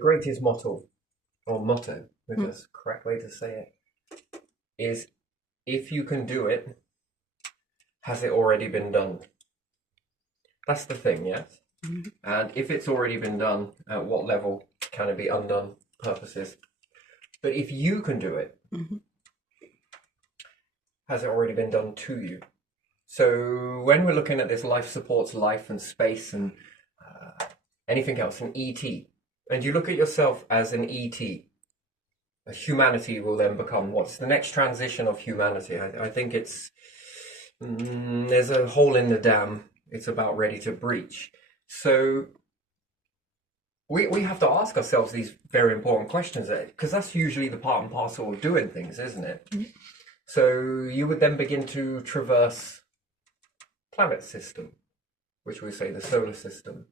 greatest motto, or motto, which is the correct way to say it, is if you can do it, has it already been done? That's the thing, yes? Mhm. And if it's already been done, at what level can it be undone? Purposes. But if you can do it, Mhm. has it already been done to you? So when we're looking at this life supports life and space and anything else, an ET, and you look at yourself as an ET, humanity will then become what's the next transition of humanity? I think it's there's a hole in the dam. It's about ready to breach. So we have to ask ourselves these very important questions because that's usually the part and parcel of doing things, isn't it? Mhm. So you would then begin to traverse planet system, which we say the solar system,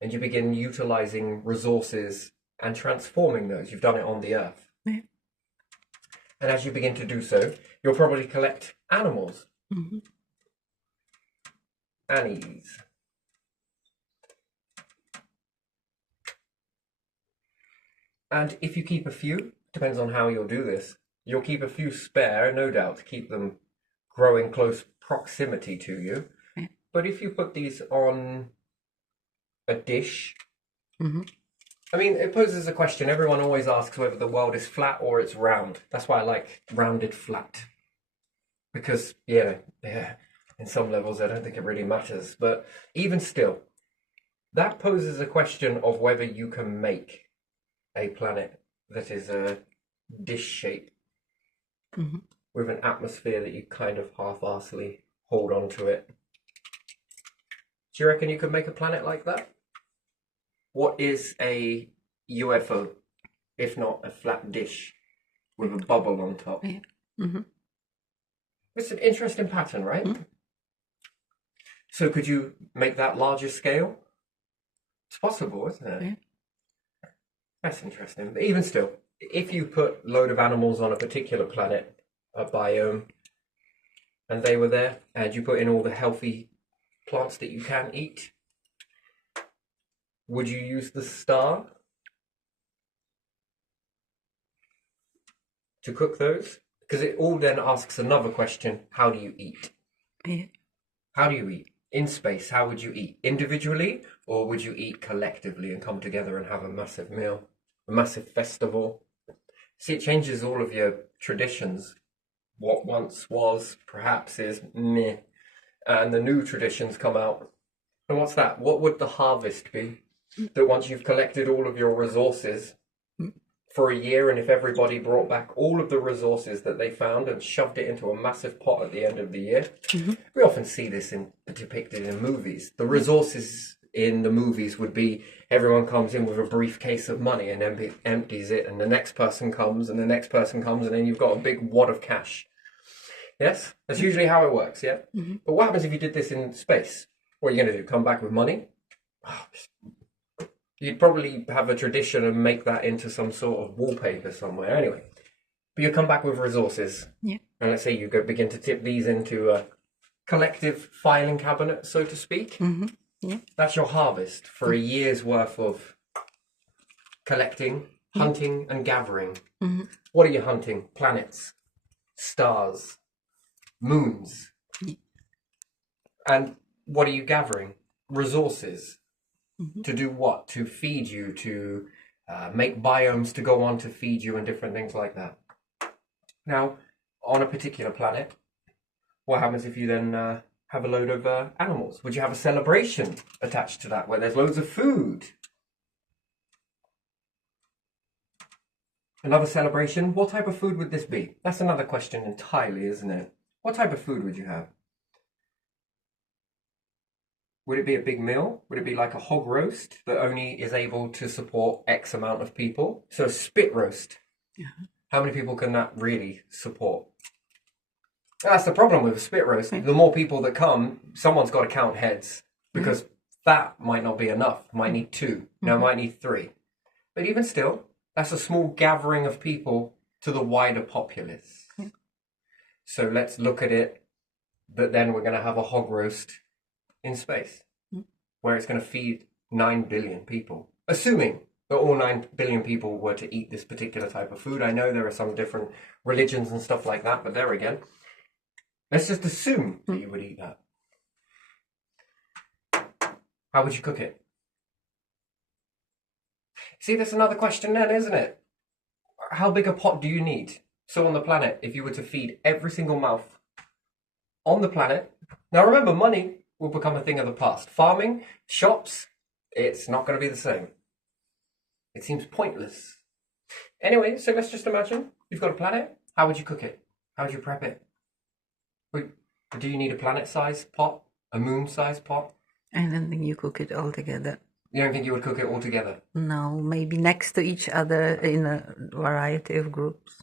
and you begin utilizing resources and transforming those. You've done it on the Earth. Yeah. And as you begin to do so, you'll probably collect animals. Mhm. Annies. And if you keep a few, depends on how you'll do this, you'll keep a few spare, no doubt, to keep them growing close proximity to you. Yeah. But if you put these on a dish, Mhm. I mean, it poses a question. Everyone always asks whether the world is flat or it's round. That's why I like rounded flat. Because, yeah, in some levels, I don't think it really matters. But even still, that poses a question of whether you can make a planet that is a dish shape Mhm. with an atmosphere that you kind of half-arsely hold on to it. Do you reckon you could make a planet like that? What is a UFO, if not a flat dish with a bubble on top? Yeah. Mhm. It's an interesting pattern, right? Mhm. So could you make that larger scale? It's possible, isn't it? Yeah. That's interesting. But even still, if you put a load of animals on a particular planet, a biome, and they were there, and you put in all the healthy plants that you can eat, would you use the star to cook those? Because it all then asks another question: how do you eat? Yeah. How do you eat? In space, how would you eat? Individually, or would you eat collectively and come together and have a massive meal, a massive festival? See, it changes all of your traditions. What once was, perhaps, is meh. And the new traditions come out. And what's that? What would the harvest be? That once you've collected all of your resources Mm. for a year, and if everybody brought back all of the resources that they found and shoved it into a massive pot at the end of the year, Mhm. we often see this depicted in movies. The resources in the movies would be everyone comes in with a briefcase of money and empties it, and the next person comes, and the next person comes, and then you've got a big wad of cash. Yes, that's usually how it works. Yeah, Mhm. but what happens if you did this in space? What are you going to do? Come back with money? You'd probably have a tradition and make that into some sort of wallpaper somewhere. Anyway, but you come back with resources, Yeah. and let's say you go begin to tip these into a collective filing cabinet, so to speak. Mhm. Yeah. That's your harvest for a year's worth of collecting, Yeah. hunting, and gathering. Mhm. What are you hunting? Planets, stars, moons. Yeah. And what are you gathering? Resources. Mhm. To do what? To feed you, to make biomes to go on to feed you, and different things like that. Now, on a particular planet, what happens if you then have a load of animals? Would you have a celebration attached to that where there's loads of food? Another celebration? What type of food would this be? That's another question entirely, isn't it? What type of food would you have? Would it be a big meal? Would it be like a hog roast that only is able to support X amount of people? So a spit roast. Yeah. How many people can that really support? That's the problem with a spit roast. Yeah. The more people that come, someone's got to count heads because that might not be enough. Might need two. Now might need three. But even still, that's a small gathering of people to the wider populace. Yeah. So let's look at it that then we're going to have a hog roast in space Mm. where it's going to feed 9 billion people. Assuming that all 9 billion people were to eat this particular type of food. I know there are some different religions and stuff like that, but there again, let's just assume that you would eat that. How would you cook it? See, that's another question then, isn't it? How big a pot do you need? So on the planet, if you were to feed every single mouth on the planet, now remember, money will become a thing of the past. Farming, shops, it's not going to be the same. It seems pointless. Anyway, so let's just imagine you've got a planet. How would you cook it? How would you prep it? Do you need a planet-sized pot? A moon-sized pot? I don't think you cook it all together. You don't think you would cook it all together? No, maybe next to each other in a variety of groups.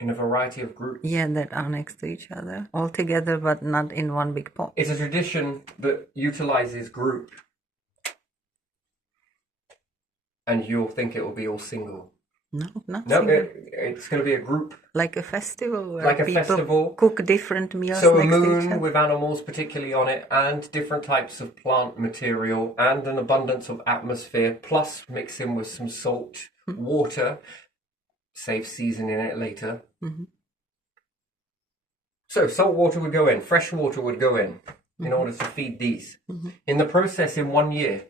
In a variety of groups? Yeah, that are next to each other. All together, but not in one big pot. It's a tradition that utilizes group. And you'll think it will be all single. No, not No, single. it's going to be a group. Like a festival where Like a people festival. cook different meals So a next to each moon other. with animals particularly on it, and different types of plant material, and an abundance of atmosphere, plus mix in with some salt, water, save seasoning it later. Mm-hmm. So salt water would go in, fresh water would go in order to feed these. Mm-hmm. In the process, in 1 year,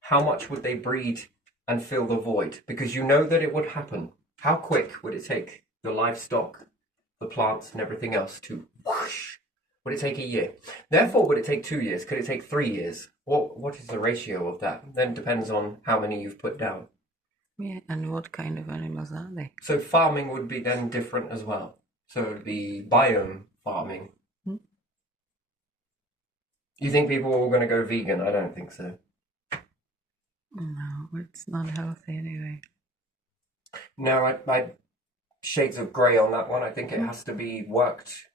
how much would they breed and fill the void? Because you know that it would happen. How quick would it take the livestock, the plants and everything else to whoosh? Would it take a year? Therefore, would it take 2 years? Could it take 3 years? What is the ratio of that? Then it depends on how many you've put down. Yeah, and what kind of animals are they? So farming would be then different as well. So it would be biome farming. Hmm. You think people are all going to go vegan? I don't think so. No, it's not healthy anyway. No, I shades of grey on that one. I think it has to be worked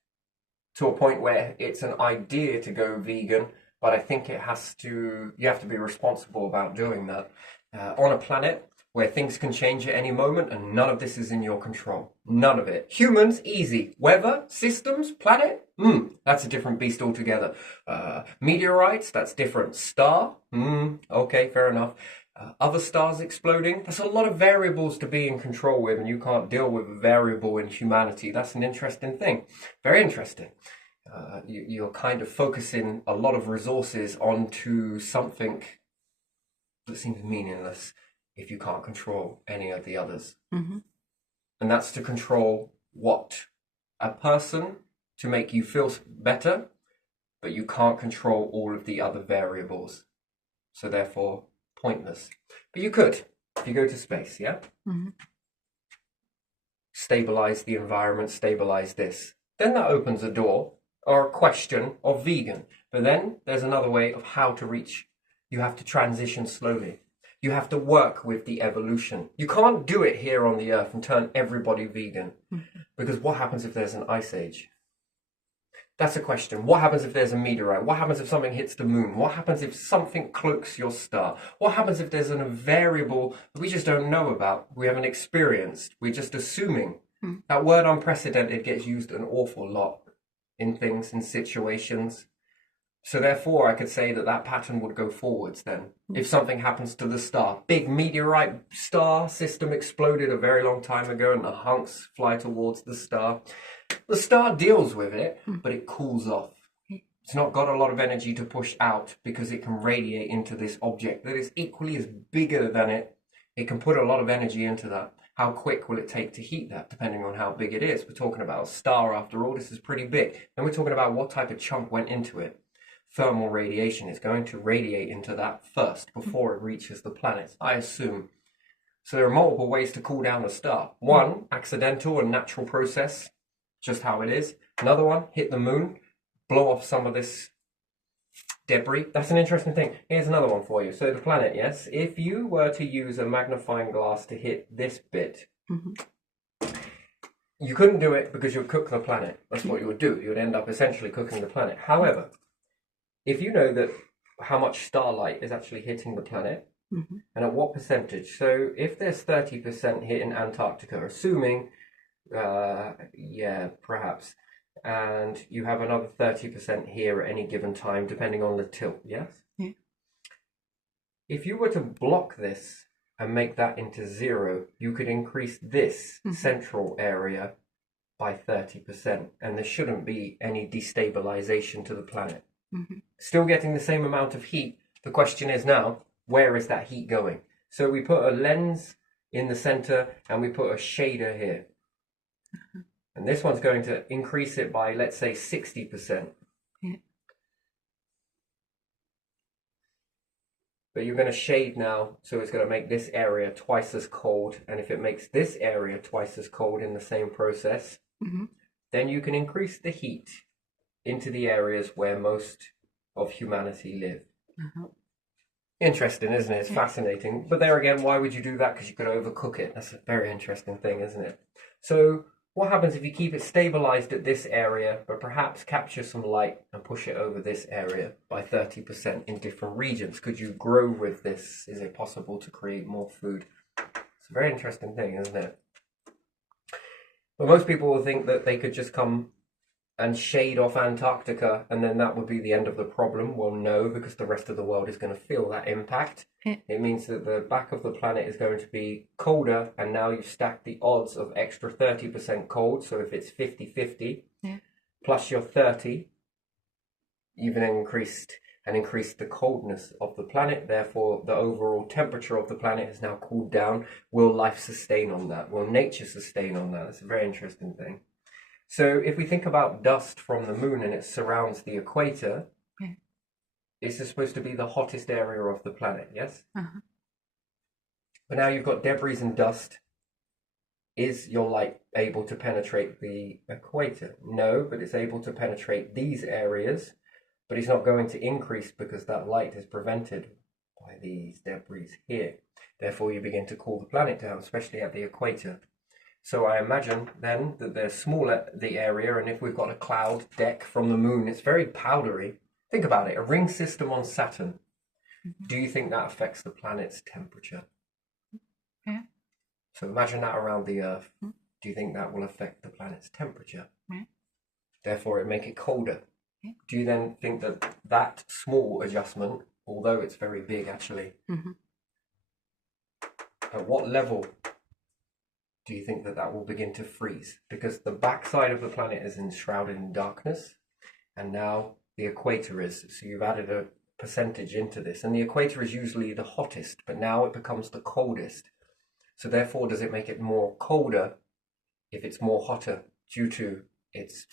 to a point where it's an idea to go vegan, but I think you have to be responsible about doing that on a planet where things can change at any moment and none of this is in your control. None of it. Humans, easy. Weather, systems, planet, that's a different beast altogether. Meteorites, that's different. Star, okay, fair enough. Other stars exploding, that's a lot of variables to be in control with, and you can't deal with a variable in humanity. That's an interesting thing. Very interesting. You're kind of focusing a lot of resources onto something that seems meaningless if you can't control any of the others. Mm-hmm. And that's to control what? A person to make you feel better, but you can't control all of the other variables. So therefore, pointless. But you could, if you go to space, yeah? Mm-hmm. Stabilize the environment, stabilize this. Then that opens a door or a question of vegan. But then there's another way of how to reach. You have to transition slowly. You have to work with the evolution. You can't do it here on the earth and turn everybody vegan. Mm-hmm. Because what happens if there's an ice age? That's a question. What happens if there's a meteorite? What happens if something hits the moon? What happens if something cloaks your star? What happens if there's a variable that we just don't know about? We haven't experienced. We're just assuming. That word unprecedented gets used an awful lot in things, in situations. So therefore, I could say that pattern would go forwards then. If something happens to the star, big meteorite star system exploded a very long time ago and the hunks fly towards the star. The star deals with it, but it cools off. It's not got a lot of energy to push out because it can radiate into this object that is equally as bigger than it. It can put a lot of energy into that. How quick will it take to heat that, depending on how big it is? We're talking about a star after all. This is pretty big. Then we're talking about what type of chunk went into it. Thermal radiation is going to radiate into that first before it reaches the planets, I assume. So there are multiple ways to cool down a star. One, accidental and natural process, just how it is. Another one, hit the moon, blow off some of this debris. That's an interesting thing. Here's another one for you. So the planet, yes, if you were to use a magnifying glass to hit this bit, you couldn't do it because you would cook the planet. That's what you would do. You would end up essentially cooking the planet. However, if you know that how much starlight is actually hitting the planet, and at what percentage, so if there's 30% hitting Antarctica, assuming, perhaps, and you have another 30% here at any given time, depending on the tilt, yes? Yeah. If you were to block this and make that into 0, you could increase this central area by 30%, and there shouldn't be any destabilization to the planet. Still getting the same amount of heat. The question is now, where is that heat going? So we put a lens in the center and we put a shader here. And this one's going to increase it by, let's say, 60%. Yeah. But you're going to shade now, so it's going to make this area twice as cold. And if it makes this area twice as cold in the same process, then you can increase the heat into the areas where most of humanity live. Interesting, isn't it? It's fascinating. But there again, why would you do that? Because you could overcook it. That's a very interesting thing, isn't it? So what happens if you keep it stabilized at this area, but perhaps capture some light and push it over this area by 30% in different regions? Could you grow with this? Is it possible to create more food? It's a very interesting thing, isn't it? But most people will think that they could just come and shade off Antarctica and then that would be the end of the problem. Well, no, because the rest of the world is going to feel that impact. It means that the back of the planet is going to be colder, and now you've stacked the odds of extra 30% cold. So if it's 50-50 plus your 30, you've increased the coldness of the planet. Therefore, the overall temperature of the planet has now cooled down. Will life sustain on that? Will nature sustain on that? That's a very interesting thing. So if we think about dust from the moon and it surrounds the equator, it's supposed to be the hottest area of the planet, yes? But now you've got debris and dust. Is your light able to penetrate the equator? No, but it's able to penetrate these areas, but it's not going to increase because that light is prevented by these debris here. Therefore, you begin to cool the planet down, especially at the equator. So I imagine then that they're smaller, the area, and if we've got a cloud deck from the moon, it's very powdery. Think about it, a ring system on Saturn. Do you think that affects the planet's temperature? Yeah. So imagine that around the Earth. Do you think that will affect the planet's temperature? Yeah. Therefore, it make it colder. Yeah. Do you then think that that small adjustment, although it's very big actually, at what level do you think that that will begin to freeze? Because the backside of the planet is enshrouded in darkness, and now the equator is. So you've added a percentage into this, and the equator is usually the hottest, but now it becomes the coldest. So therefore, does it make it more colder if it's more hotter due to its...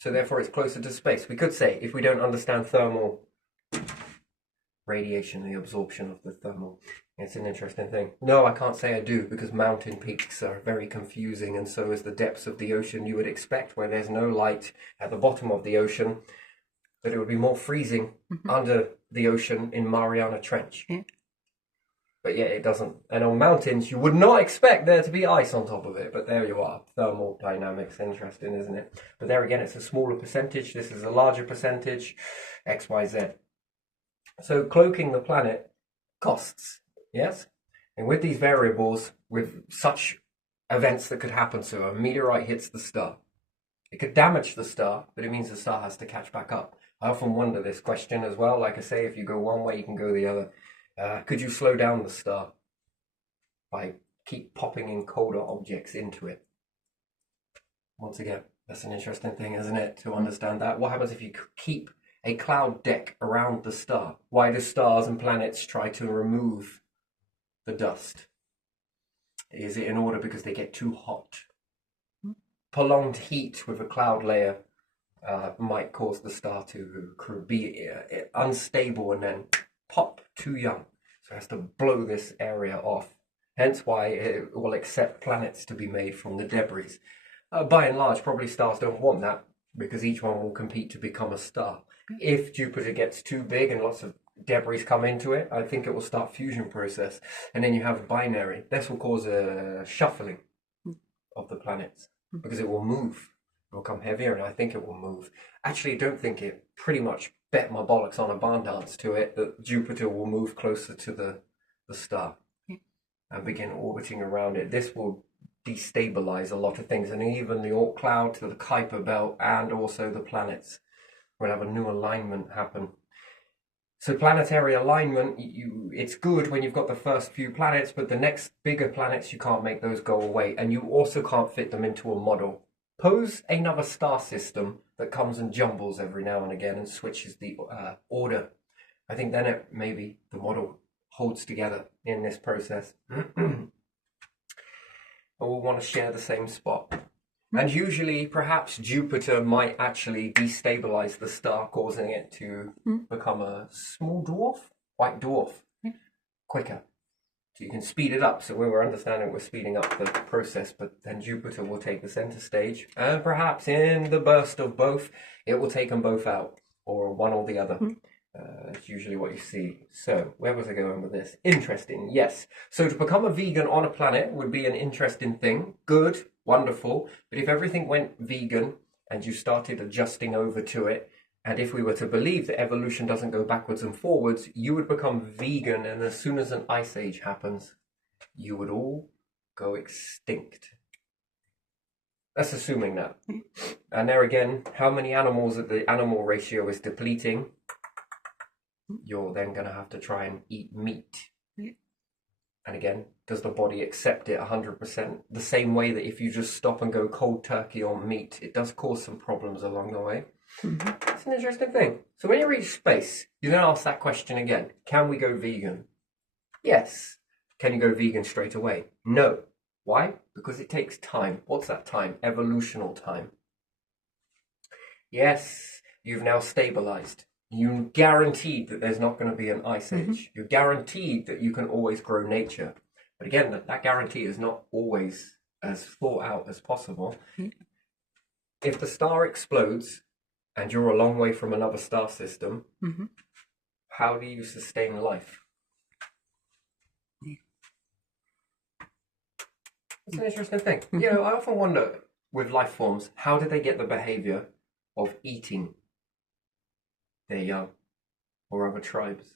So therefore, it's closer to space. We could say, if we don't understand thermal radiation, the absorption of the thermal, it's an interesting thing. No, I can't say I do, because mountain peaks are very confusing, and so is the depths of the ocean. You would expect, where there's no light at the bottom of the ocean, that it would be more freezing under the ocean in Mariana Trench. But yet it doesn't. And on mountains, you would not expect there to be ice on top of it, but there you are. Thermal dynamics, interesting, isn't it? But there again, it's a smaller percentage. This is a larger percentage, X, Y, Z. So cloaking the planet costs. Yes? And with these variables, with such events that could happen, so a meteorite hits the star. It could damage the star, but it means the star has to catch back up. I often wonder this question as well. Like I say, if you go one way, you can go the other. Could you slow down the star by keep popping in colder objects into it? Once again, that's an interesting thing, isn't it, to understand that? What happens if you keep a cloud deck around the star? Why do stars and planets try to remove the dust? Is it in order because they get too hot? Prolonged heat with a cloud layer might cause the star to be unstable and then pop too young. So it has to blow this area off. Hence why it will accept planets to be made from the debris. By and large, probably stars don't want that, because each one will compete to become a star. If Jupiter gets too big and lots of debris come into it, I think it will start fusion process, and then you have a binary. This will cause a shuffling of the planets, because it will move. It will become heavier, and I think it will move. Actually, I don't think it. Pretty much bet my bollocks on a barn dance to it that Jupiter will move closer to the star and begin orbiting around it. This will destabilize a lot of things, and even the Oort cloud to the Kuiper belt, and also the planets will have a new alignment happen. So planetary alignment, it's good when you've got the first few planets, but the next bigger planets, you can't make those go away. And you also can't fit them into a model. Pose another star system that comes and jumbles every now and again and switches the order. I think then maybe the model holds together in this process. All want to share the same spot. And usually, perhaps Jupiter might actually destabilize the star, causing it to become a small dwarf, white dwarf, quicker. So you can speed it up. So we were understanding we're speeding up the process, but then Jupiter will take the center stage. And perhaps in the burst of both, it will take them both out, or one or the other. That's usually what you see. So, where was I going with this? Interesting, yes. So to become a vegan on a planet would be an interesting thing. Good, wonderful. But if everything went vegan and you started adjusting over to it, and if we were to believe that evolution doesn't go backwards and forwards, you would become vegan, and as soon as an ice age happens, you would all go extinct. That's assuming that. And there again, how many animals that the animal ratio is depleting, you're then going to have to try and eat meat. And again, does the body accept it 100%? The same way that if you just stop and go cold turkey on meat, it does cause some problems along the way. It's an interesting thing. So when you reach space, you then ask that question again. Can we go vegan? Yes. Can you go vegan straight away? No. Why? Because it takes time. What's that time? Evolutional time. Yes, you've now stabilized. You're guaranteed that there's not going to be an ice age. You're guaranteed that you can always grow nature. But again, that guarantee is not always as thought out as possible. If the star explodes and you're a long way from another star system, how do you sustain life? It's an interesting thing. You know, I often wonder with life forms, how do they get the behavior of eating their young or other tribes?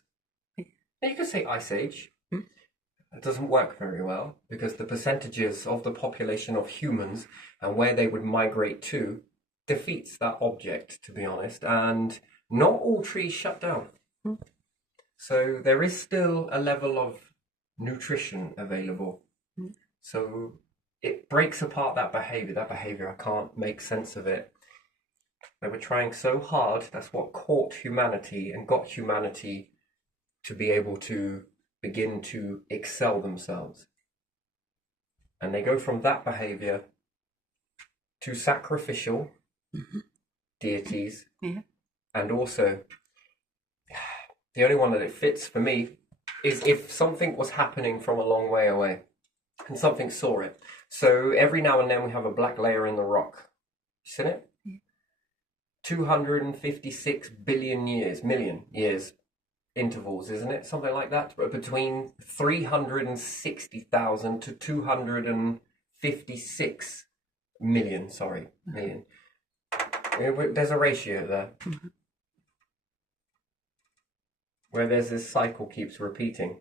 Now you could say Ice Age. It doesn't work very well because the percentages of the population of humans and where they would migrate to defeats that object, to be honest. And not all trees shut down. So there is still a level of nutrition available. So it breaks apart that behavior. That behavior, I can't make sense of it. They were trying so hard. That's what caught humanity and got humanity to be able to begin to excel themselves. And they go from that behavior to sacrificial deities. And also, the only one that it fits for me is if something was happening from a long way away and something saw it. So every now and then we have a black layer in the rock. You seen it? 256 million years intervals, isn't it? Something like that. Between 360,000 to 256 million, million. There's a ratio there. Where there's this cycle keeps repeating.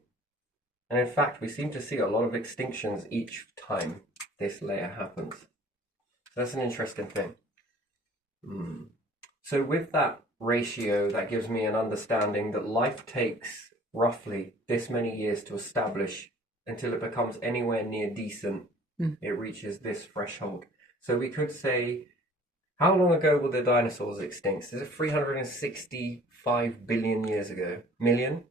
And in fact, we seem to see a lot of extinctions each time this layer happens. So that's an interesting thing. So with that ratio, that gives me an understanding that life takes roughly this many years to establish until it becomes anywhere near decent. It reaches this threshold. So we could say, how long ago were the dinosaurs extinct? Is it 365 billion years ago? Million?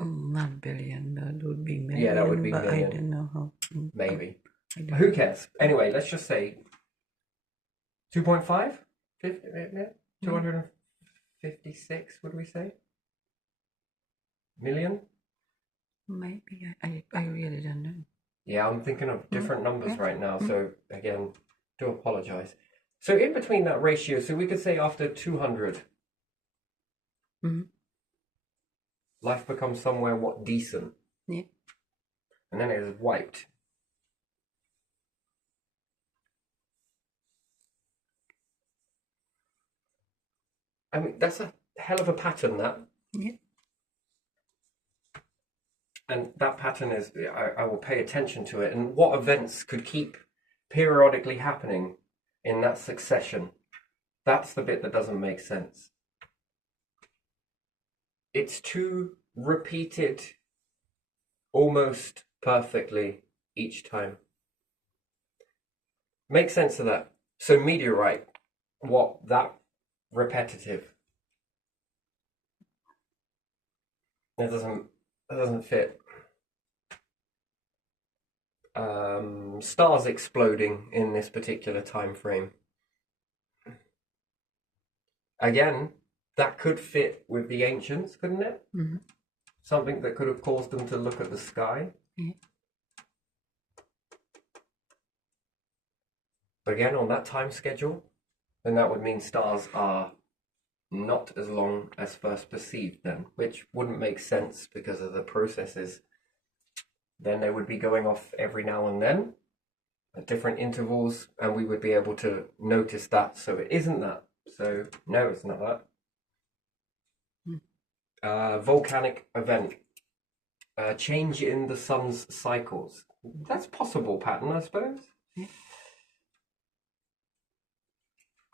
Not billion, that would be million. Yeah, that would be but million. I don't know how. Maybe. Who cares? Anyway, let's just say 2.5? 256, would we say? Million? Maybe. I really don't know. Yeah, I'm thinking of different numbers right now. So again, do apologize. So in between that ratio, so we could say after 200, life becomes somewhere decent. Yeah. And then it is wiped. I mean, that's a hell of a pattern, that. Yeah. And that pattern is, I will pay attention to it. And what events could keep periodically happening in that succession? That's the bit that doesn't make sense. It's too repeated almost perfectly each time. Make sense of that. So meteorite, what that repetitive. That doesn't fit. Stars exploding in this particular time frame. Again, that could fit with the ancients, couldn't it? Mm-hmm. Something that could have caused them to look at the sky. Yeah. But again, on that time schedule, then that would mean stars are not as long as first perceived then, which wouldn't make sense because of the processes. Then they would be going off every now and then at different intervals, and we would be able to notice that. So it isn't that. So no, it's not that. Volcanic event. Change in the sun's cycles. That's possible pattern, I suppose. Yeah.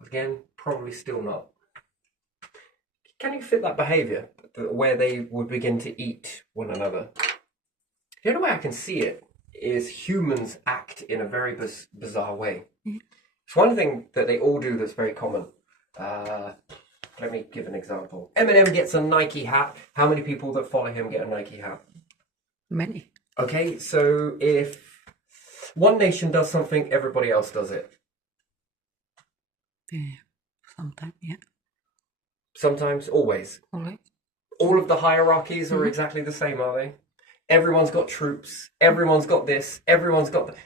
Again, probably still not. Can you fit that behavior where they would begin to eat one another? The only way I can see it is humans act in a very bizarre way. Yeah. It's one thing that they all do that's very common. Let me give an example. Eminem gets a Nike hat. How many people that follow him get a Nike hat? Many. Okay, so if one nation does something, everybody else does it. Yeah. Sometimes, yeah. Sometimes, always. Always. All of the hierarchies are exactly the same, are they? Everyone's got troops. Everyone's got this. Everyone's got that.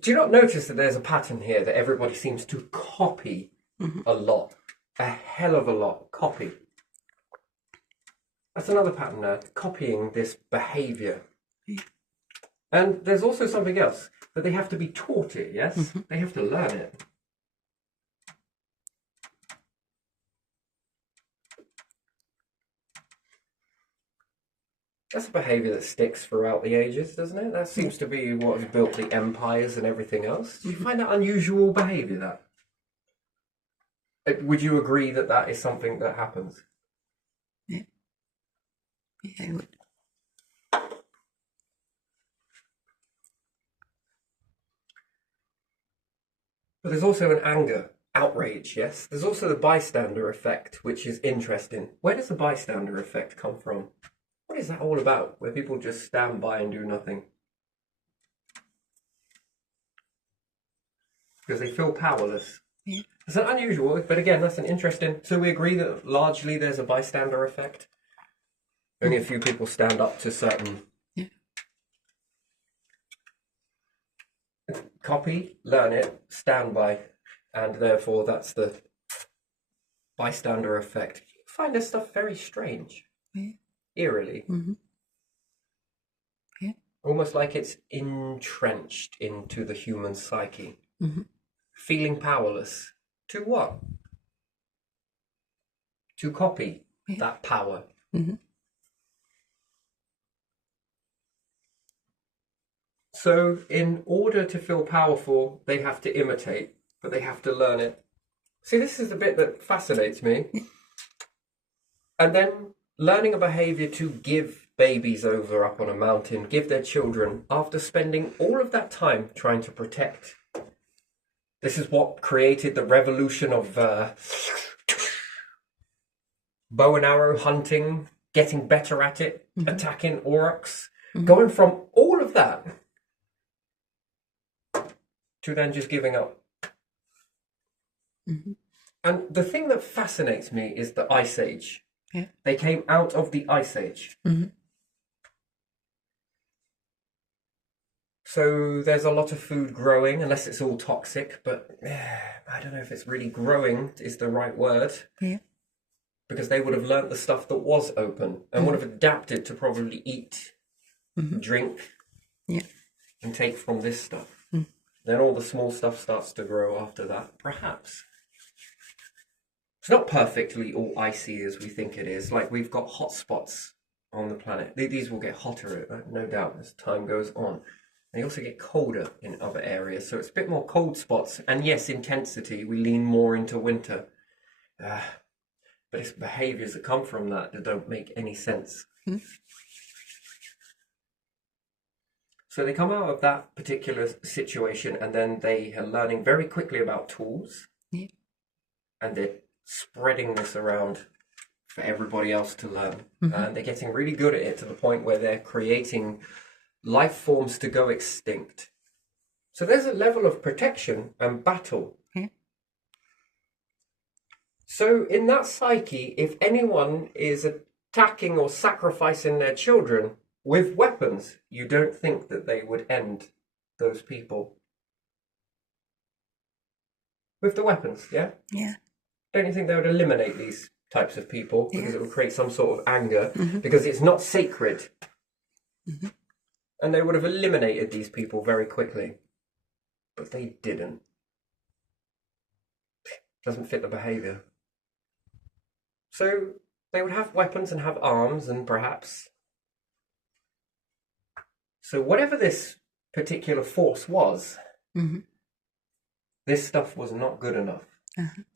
Do you not notice that there's a pattern here that everybody seems to copy a lot? A hell of a lot. Copy. That's another pattern there. Copying this behavior. Yeah. And there's also something else. That they have to be taught it, yes? They have to learn it. That's a behaviour that sticks throughout the ages, doesn't it? That seems to be what has built the empires and everything else. Do you find that unusual behaviour, that? Would you agree that that is something that happens? Yeah. Yeah, I would. But there's also an anger, outrage, yes? There's also the bystander effect, which is interesting. Where does the bystander effect come from? What is that all about, where people just stand by and do nothing? Because they feel powerless. Yeah. It's an unusual, but again, that's an interesting... So we agree that largely there's a bystander effect? Only a few people stand up to certain... Yeah. Copy, learn it, stand by, and therefore that's the bystander effect. I find this stuff very strange. Yeah. Eerily. Yeah. Almost like it's entrenched into the human psyche. Feeling powerless. To what? To copy that power. So in order to feel powerful, they have to imitate, but they have to learn it. See, this is the bit that fascinates me. And then learning a behavior to give babies over up on a mountain, give their children, after spending all of that time trying to protect. This is what created the revolution of bow and arrow hunting, getting better at it, attacking aurochs, going from all of that to then just giving up. And the thing that fascinates me is the Ice Age. Yeah. They came out of the Ice Age. So there's a lot of food growing, unless it's all toxic, but I don't know if it's really growing is the right word. Yeah. Because they would have learnt the stuff that was open and would have adapted to probably eat, drink, and take from this stuff. Then all the small stuff starts to grow after that, perhaps. It's not perfectly all icy as we think it is. Like, we've got hot spots on the planet. These will get hotter, no doubt, as time goes on. They also get colder in other areas, so it's a bit more cold spots. And yes, intensity, we lean more into winter. But but it's behaviors that come from that don't make any sense. So they come out of that particular situation, and then they are learning very quickly about tools, and they're spreading this around for everybody else to learn. And they're getting really good at it to the point where they're creating life forms to go extinct. So there's a level of protection and battle. So in that psyche, if anyone is attacking or sacrificing their children with weapons, you don't think that they would end those people with the weapons, yeah? Yeah. Don't you think they would eliminate these types of people because it would create some sort of anger because it's not sacred? And they would have eliminated these people very quickly. But they didn't. Doesn't fit the behavior. So they would have weapons and have arms and perhaps... So whatever this particular force was, this stuff was not good enough.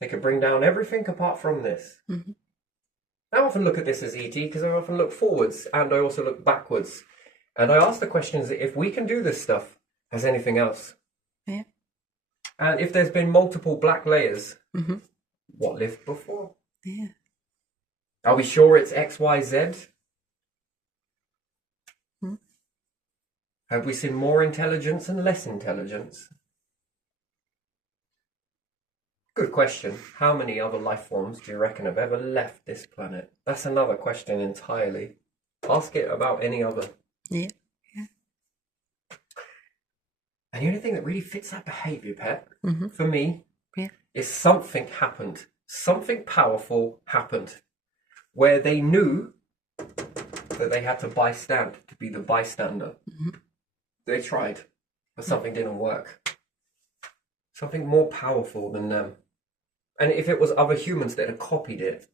They could bring down everything apart from this. I often look at this as ET because I often look forwards and I also look backwards. And I ask the questions that if we can do this stuff, has anything else? Yeah. And if there's been multiple black layers, what lived before? Yeah. Are we sure it's X, Y, Z? Have we seen more intelligence and less intelligence? Good question. How many other life forms do you reckon have ever left this planet? That's another question entirely. Ask it about any other. Yeah. And the only thing that really fits that behavior, Pet, for me, is something happened. Something powerful happened where they knew that they had to bystand, to be the bystander. They tried, but something didn't work. Something more powerful than them. And if it was other humans that had copied it,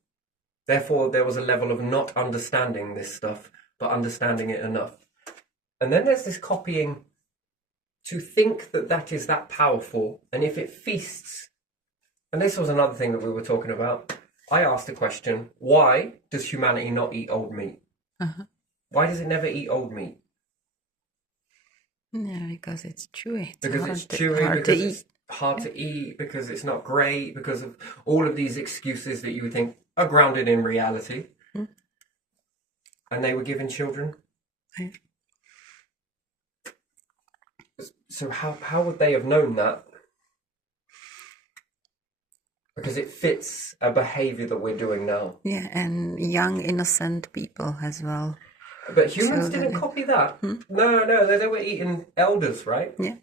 therefore there was a level of not understanding this stuff, but understanding it enough. And then there's this copying to think that that is that powerful, and if it feasts, and this was another thing that we were talking about, I asked the question, why does humanity not eat old meat? Why does it never eat old meat? No, because it's chewy. Because it's chewy, because it's hard to eat, because it's not great, because of all of these excuses that you would think are grounded in reality. And they were given children. So how would they have known that? Because it fits a behavior that we're doing now. Yeah, and young, innocent people as well. But humans didn't copy that. No, they were eating elders, right? Yeah.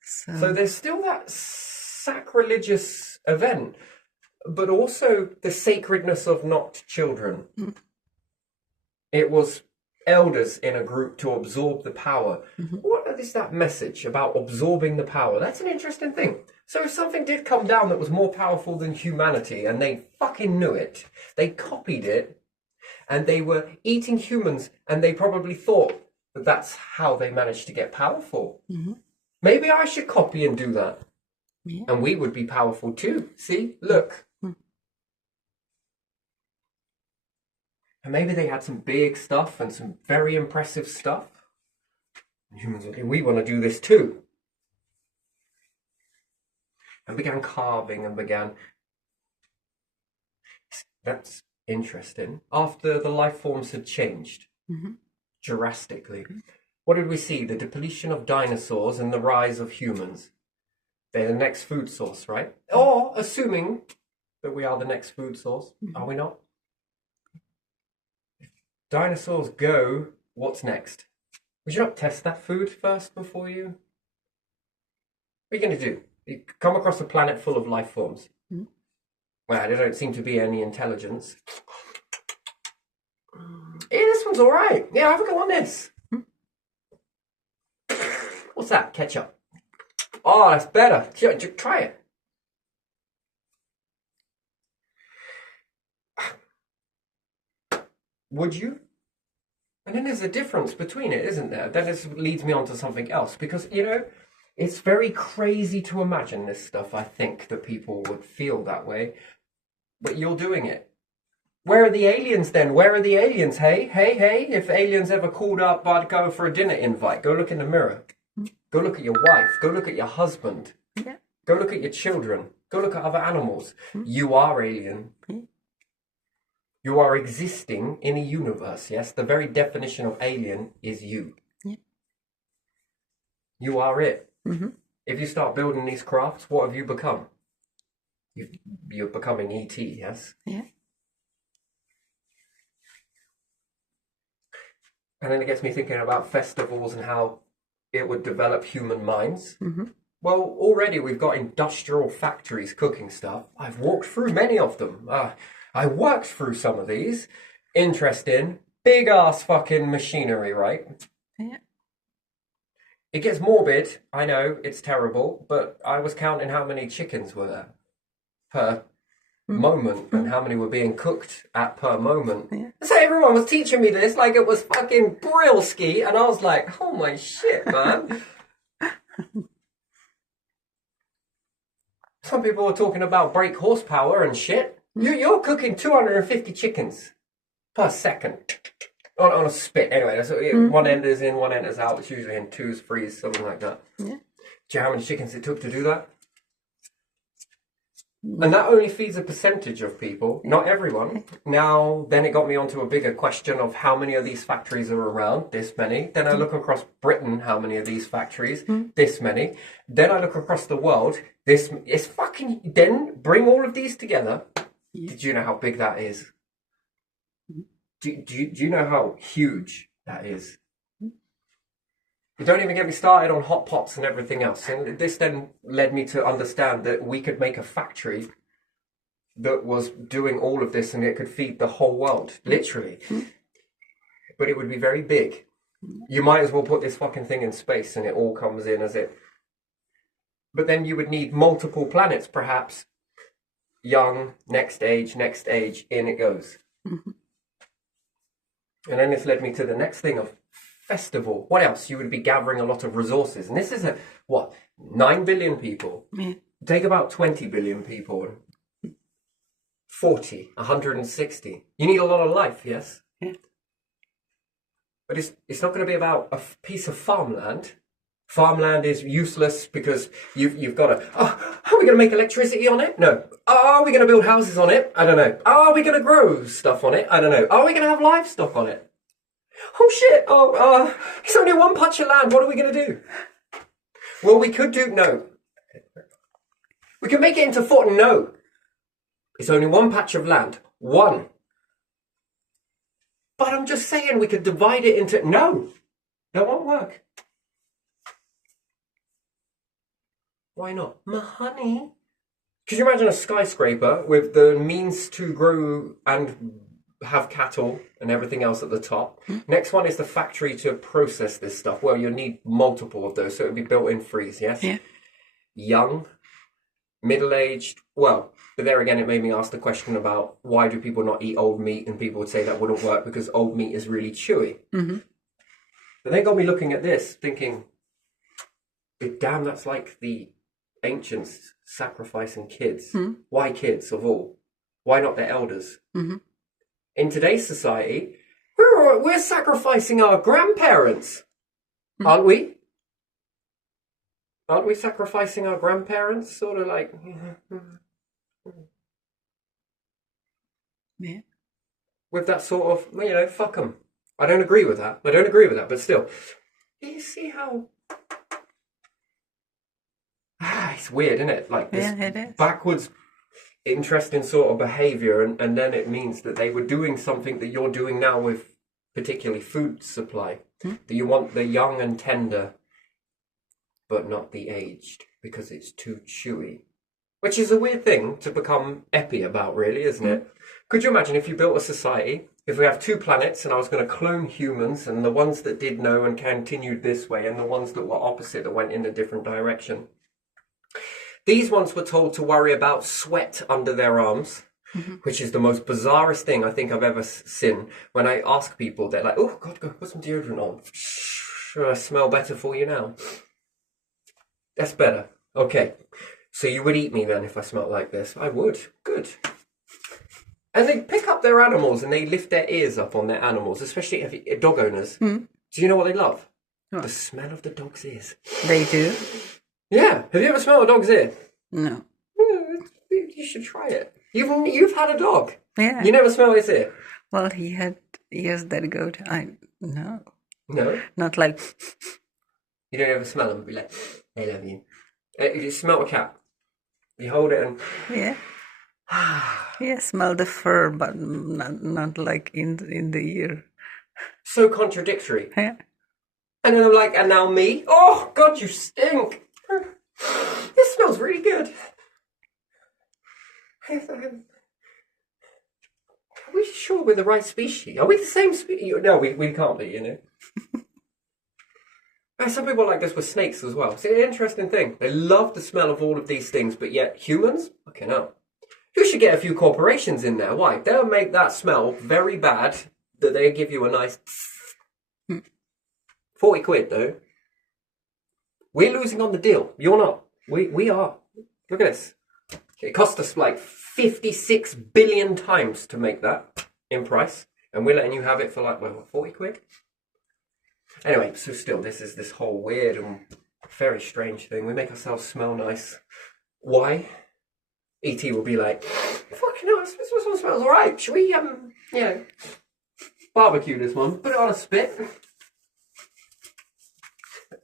So there's still that sacrilegious event, but also the sacredness of not children. It was elders in a group to absorb the power. What is that message about absorbing the power? That's an interesting thing. So if something did come down that was more powerful than humanity and they fucking knew it, they copied it, and they were eating humans, and they probably thought that that's how they managed to get powerful. Maybe I should copy and do that. And we would be powerful too. See, look. And maybe they had some big stuff and some very impressive stuff. And humans were like, we want to do this too. And began carving and began... That's interesting. After the life forms had changed drastically, what did we see? The depletion of dinosaurs and the rise of humans. They're the next food source, right? Or assuming that we are the next food source. Are we not? If dinosaurs go, what's next? Would you not test that food first before you... What are you going to do? You come across a planet full of life forms. Well, there don't seem to be any intelligence. Yeah, this one's all right. Yeah, have a go on this. What's that? Ketchup. Oh, that's better. Try it. Would you? And then there's a difference between it, isn't there? Then this leads me on to something else. Because, you know, it's very crazy to imagine this stuff. I think that people would feel that way. but you're doing it. Where are the aliens then? Where are the aliens? Hey, hey, hey. If aliens ever called up, I'd go for a dinner invite. Go look in the mirror. Go look at your wife. Go look at your husband. Yeah. Go look at your children. Go look at other animals. You are alien. You are existing in a universe, yes? The very definition of alien is you. Yeah. You are it. Mm-hmm. If you start building these crafts, what have you become? You're becoming ET, yes? Yeah. And then it gets me thinking about festivals and how it would develop human minds. Mm-hmm. Well, already we've got industrial factories cooking stuff. I've walked through many of them. I worked through some of these. Interesting. Big ass fucking machinery, right? Yeah. It gets morbid. I know, it's terrible. But I was counting how many chickens were there per moment and how many were being cooked at per moment. Yeah. So everyone was teaching me this like it was fucking brilski. And I was like, oh my shit, man. Some people were talking about brake horsepower and shit. You're cooking 250 chickens per second on a spit. Anyway, so one end is in, one end is out. It's usually in twos, threes, something like that. Yeah. Do you know how many chickens it took to do that? And that only feeds a percentage of people, not everyone. Now, then it got me onto a bigger question of how many of these factories are around, this many. Then I look across Britain, how many of these factories, this many. Then I look across the world, it's fucking, then bring all of these together. Did you know how big that is? Do you know how huge that is? Don't even get me started on hot pots and everything else. And this then led me to understand that we could make a factory that was doing all of this and it could feed the whole world, literally. But it would be very big. You might as well put this fucking thing in space and it all comes in as it. But then you would need multiple planets, perhaps. Young, next age, in it goes. And then this led me to the next thing of festival. What else? You would be gathering a lot of resources. And this is 9 billion people. Yeah. Take about 20 billion people. 40, 160. You need a lot of life, yes? Yeah. But it's not going to be about a piece of farmland. Farmland is useless because you've got to... Oh, are we going to make electricity on it? No. Are we going to build houses on it? I don't know. Are we going to grow stuff on it? I don't know. Are we going to have livestock on it? Oh shit, it's only one patch of land, what are we going to do? Well, we could do, no. We can make it into foot, no. It's only one patch of land, one. But I'm just saying we could divide it into, no. That won't work. Why not? My honey. Could you imagine a skyscraper with the means to grow and have cattle and everything else at the top? Next one is the factory to process this stuff. Well, you'll need multiple of those, so it'll be built in freeze, yes? Yeah. Young, middle-aged, well, but there again, it made me ask the question about why do people not eat old meat? And people would say that wouldn't work because old meat is really chewy. But they got me looking at this, thinking, damn, that's like the ancients sacrificing kids. Why kids of all? Why not their elders? In today's society, we're sacrificing our grandparents, aren't we? Aren't we sacrificing our grandparents? Sort of like... Yeah. With that sort of, fuck them. I don't agree with that. But still. You see how... it's weird, isn't it? Like this Yeah, it is. backwards, interesting sort of behaviour, and then it means that they were doing something that you're doing now with particularly food supply. That you want the young and tender, but not the aged, because it's too chewy. Which is a weird thing to become epi about, really, isn't it? Could you imagine if you built a society, if we have 2 planets and I was going to clone humans, and the ones that did know and continued this way, and the ones that were opposite that went in a different direction. These ones were told to worry about sweat under their arms, which is the most bizarrest thing I think I've ever seen. When I ask people, they're like, oh, God, go put some deodorant on. Should I smell better for you now? That's better. Okay. So you would eat me then if I smelled like this? I would. Good. And they pick up their animals and they lift their ears up on their animals, especially if dog owners. Do you know what they love? What? The smell of the dog's ears. They do? Yeah. Have you ever smelled a dog's ear? No. You should try it. You've had a dog. Yeah. You never smell his ear. Well, he had ears that go to... No. No. Not like... You don't ever smell them and be like, "I love you." You smell a cat. You hold it and Yeah. Yeah, smell the fur, but not like in the ear. so contradictory. Yeah. And then I'm like, and now me? Oh, God, you stink. This smells really good. Are we sure we're the right species? Are we the same species? No, we can't be, you know. Some people like this with snakes as well. It's an interesting thing. They love the smell of all of these things, but yet humans? Fucking hell. You should get a few corporations in there. Why? They'll make that smell very bad that they give you a nice 40 quid though. We're losing on the deal. You're not. We are. Look at this. It cost us like 56 billion times to make that in price. And we're letting you have it for like, well, 40 quid? Anyway, so still, this is this whole weird and very strange thing. We make ourselves smell nice. Why? E.T. will be like, fucking hell, this one smells alright. Should we, barbecue this one? Put it on a spit.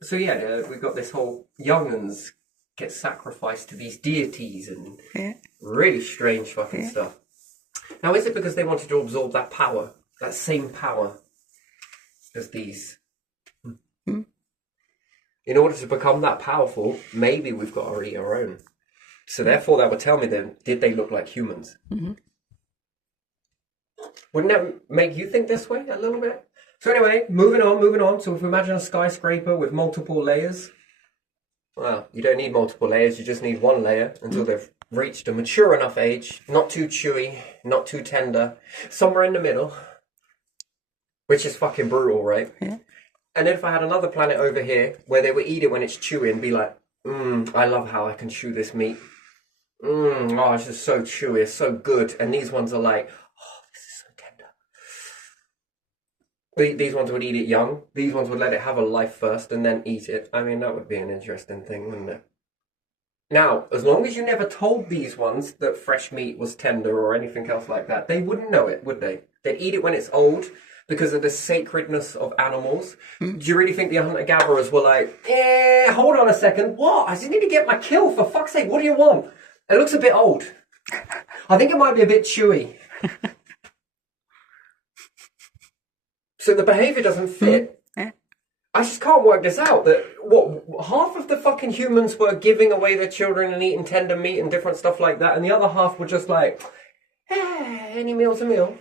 So yeah, we've got this whole young'uns get sacrificed to these deities and really strange fucking stuff. Now, is it because they wanted to absorb that power, that same power as these? In order to become that powerful, maybe we've got to eat our own. So therefore, that would tell me then, did they look like humans? Wouldn't that make you think this way a little bit? So anyway, moving on. So if we imagine a skyscraper with multiple layers, well, you don't need multiple layers. You just need one layer until they've reached a mature enough age, not too chewy, not too tender, somewhere in the middle, which is fucking brutal, right? Yeah. And then if I had another planet over here where they would eat it when it's chewy and be like, I love how I can chew this meat. Oh, it's just so chewy, it's so good. And these ones are like, oh, this is so tender. These ones would eat it young. These ones would let it have a life first and then eat it. I mean, that would be an interesting thing, wouldn't it? Now, as long as you never told these ones that fresh meat was tender or anything else like that, they wouldn't know it, would they? They'd eat it when it's old because of the sacredness of animals. Do you really think the hunter-gatherers were like, hold on a second, what? I just need to get my kill, for fuck's sake, what do you want? It looks a bit old. I think it might be a bit chewy. So the behaviour doesn't fit. I just can't work this out. That half of the fucking humans were giving away their children and eating tender meat and different stuff like that, and the other half were just like, any meal's a meal.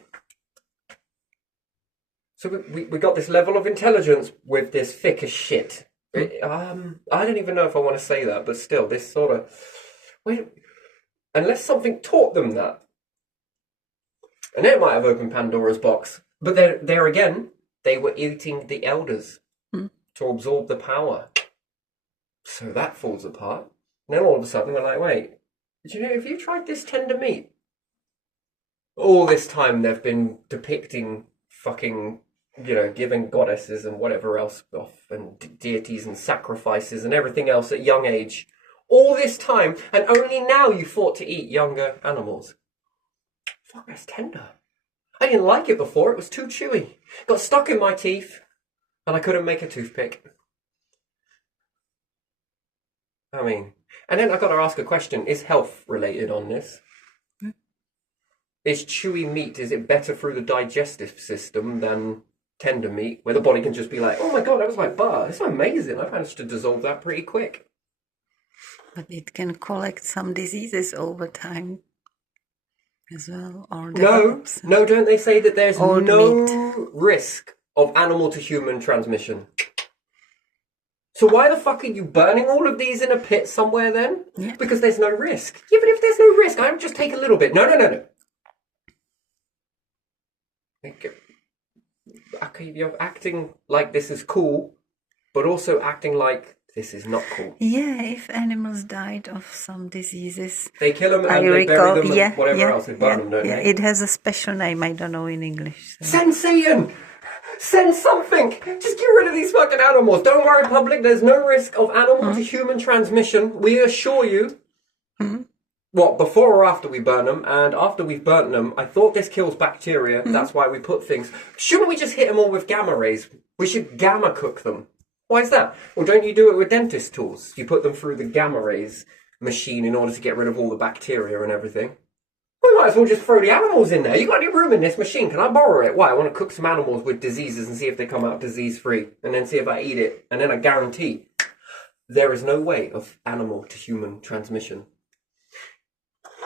So we got this level of intelligence with this thick as shit. I don't even know if I want to say that, but still, this sort of... unless something taught them that. And it might have opened Pandora's box. But there again, they were eating the elders to absorb the power. So that falls apart. And then all of a sudden we're like, wait, do you know, if you tried this tender meat, all this time they've been depicting fucking, giving goddesses and whatever else off, and deities and sacrifices and everything else at young age. All this time, and only now you fought to eat younger animals. Fuck, that's tender. I didn't like it before, it was too chewy. Got stuck in my teeth, and I couldn't make a toothpick. I mean, and then I've got to ask a question. Is health related on this? Is chewy meat, is it better through the digestive system than tender meat, where the body can just be like, oh my god, that was like butter. It's amazing. I managed to dissolve that pretty quick. But it can collect some diseases over time as well. Or No, don't they say that there's Old no meat. risk of animal to human transmission? So why the fuck are you burning all of these in a pit somewhere then? Yeah. Because there's no risk. Yeah, but if there's no risk, I would just take a little bit. No. Okay, you're acting like this is cool, but also acting like This is not cool. Yeah, if animals died of some diseases, They kill them I and they recall. bury them Yeah, and whatever yeah, else. They burn them, don't yeah. they? It has a special name. I don't know in English. So. Send Satan! Send something! Just get rid of these fucking animals. Don't worry, public. There's no risk of animal to human transmission. We assure you. What, before or after we burn them? And after we've burnt them, I thought this kills bacteria. That's why we put things. Shouldn't we just hit them all with gamma rays? We should gamma cook them. Why is that? Well, don't you do it with dentist tools? You put them through the gamma rays machine in order to get rid of all the bacteria and everything. We might as well just throw the animals in there. You got any room in this machine? Can I borrow it? Why? I want to cook some animals with diseases and see if they come out disease-free. And then see if I eat it. And then I guarantee there is no way of animal to human transmission.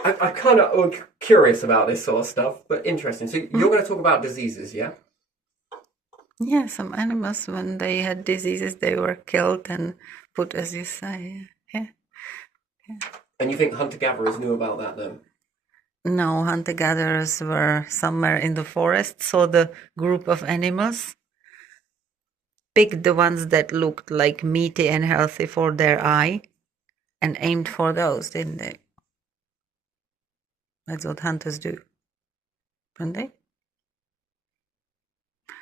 I kind of curious about this sort of stuff, but interesting. So you're going to talk about diseases, yeah? Yeah, some animals, when they had diseases, they were killed and put, as you say. Yeah. And you think hunter-gatherers knew about that then? No, hunter-gatherers were somewhere in the forest, saw the group of animals, picked the ones that looked like meaty and healthy for their eye, and aimed for those, didn't they? That's what hunters do, don't they?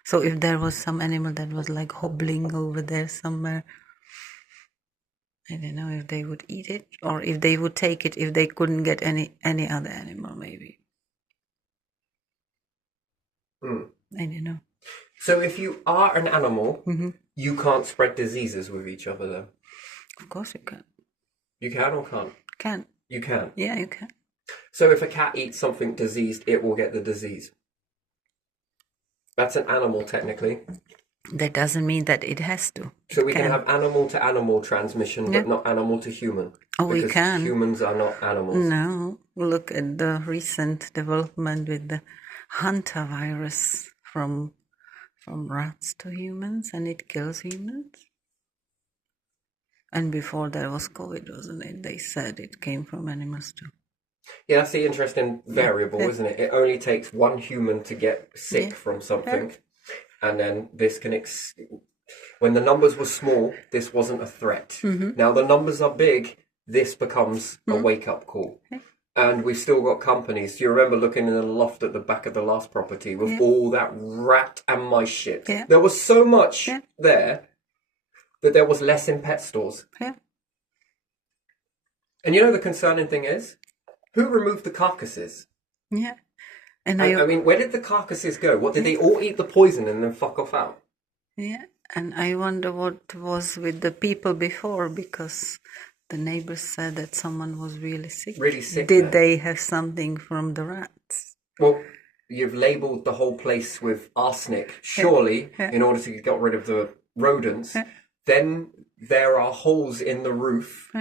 So if there was some animal that was like hobbling over there somewhere, I don't know if they would eat it or if they would take it if they couldn't get any other animal, maybe. I don't know. So if you are an animal, you can't spread diseases with each other then? Of course you can. You can or can't? Can. You can? Yeah, you can. So if a cat eats something diseased, it will get the disease. That's an animal, technically. That doesn't mean that it has to. So we can have animal-to-animal transmission, but not animal-to-human. Oh, we can. Humans are not animals. No. Look at the recent development with the hantavirus from rats to humans, and it kills humans. And before there was COVID, wasn't it? They said it came from animals too. Yeah, that's the interesting variable, isn't it? It only takes one human to get sick from something. And then this can... when the numbers were small, this wasn't a threat. Now the numbers are big, this becomes a wake-up call. And we've still got companies. Do you remember looking in the loft at the back of the last property with all that rat and mice shit? There was so much there that there was less in pet stores. And you know the concerning thing is? Who removed the carcasses? Yeah. And I mean, where did the carcasses go? What, did they all eat the poison and then fuck off out? Yeah. And I wonder what was with the people before, because the neighbors said that someone was really sick. Really sick. Did they have something from the rats? Well, you've labelled the whole place with arsenic, surely, in order to get rid of the rodents. Then there are holes in the roof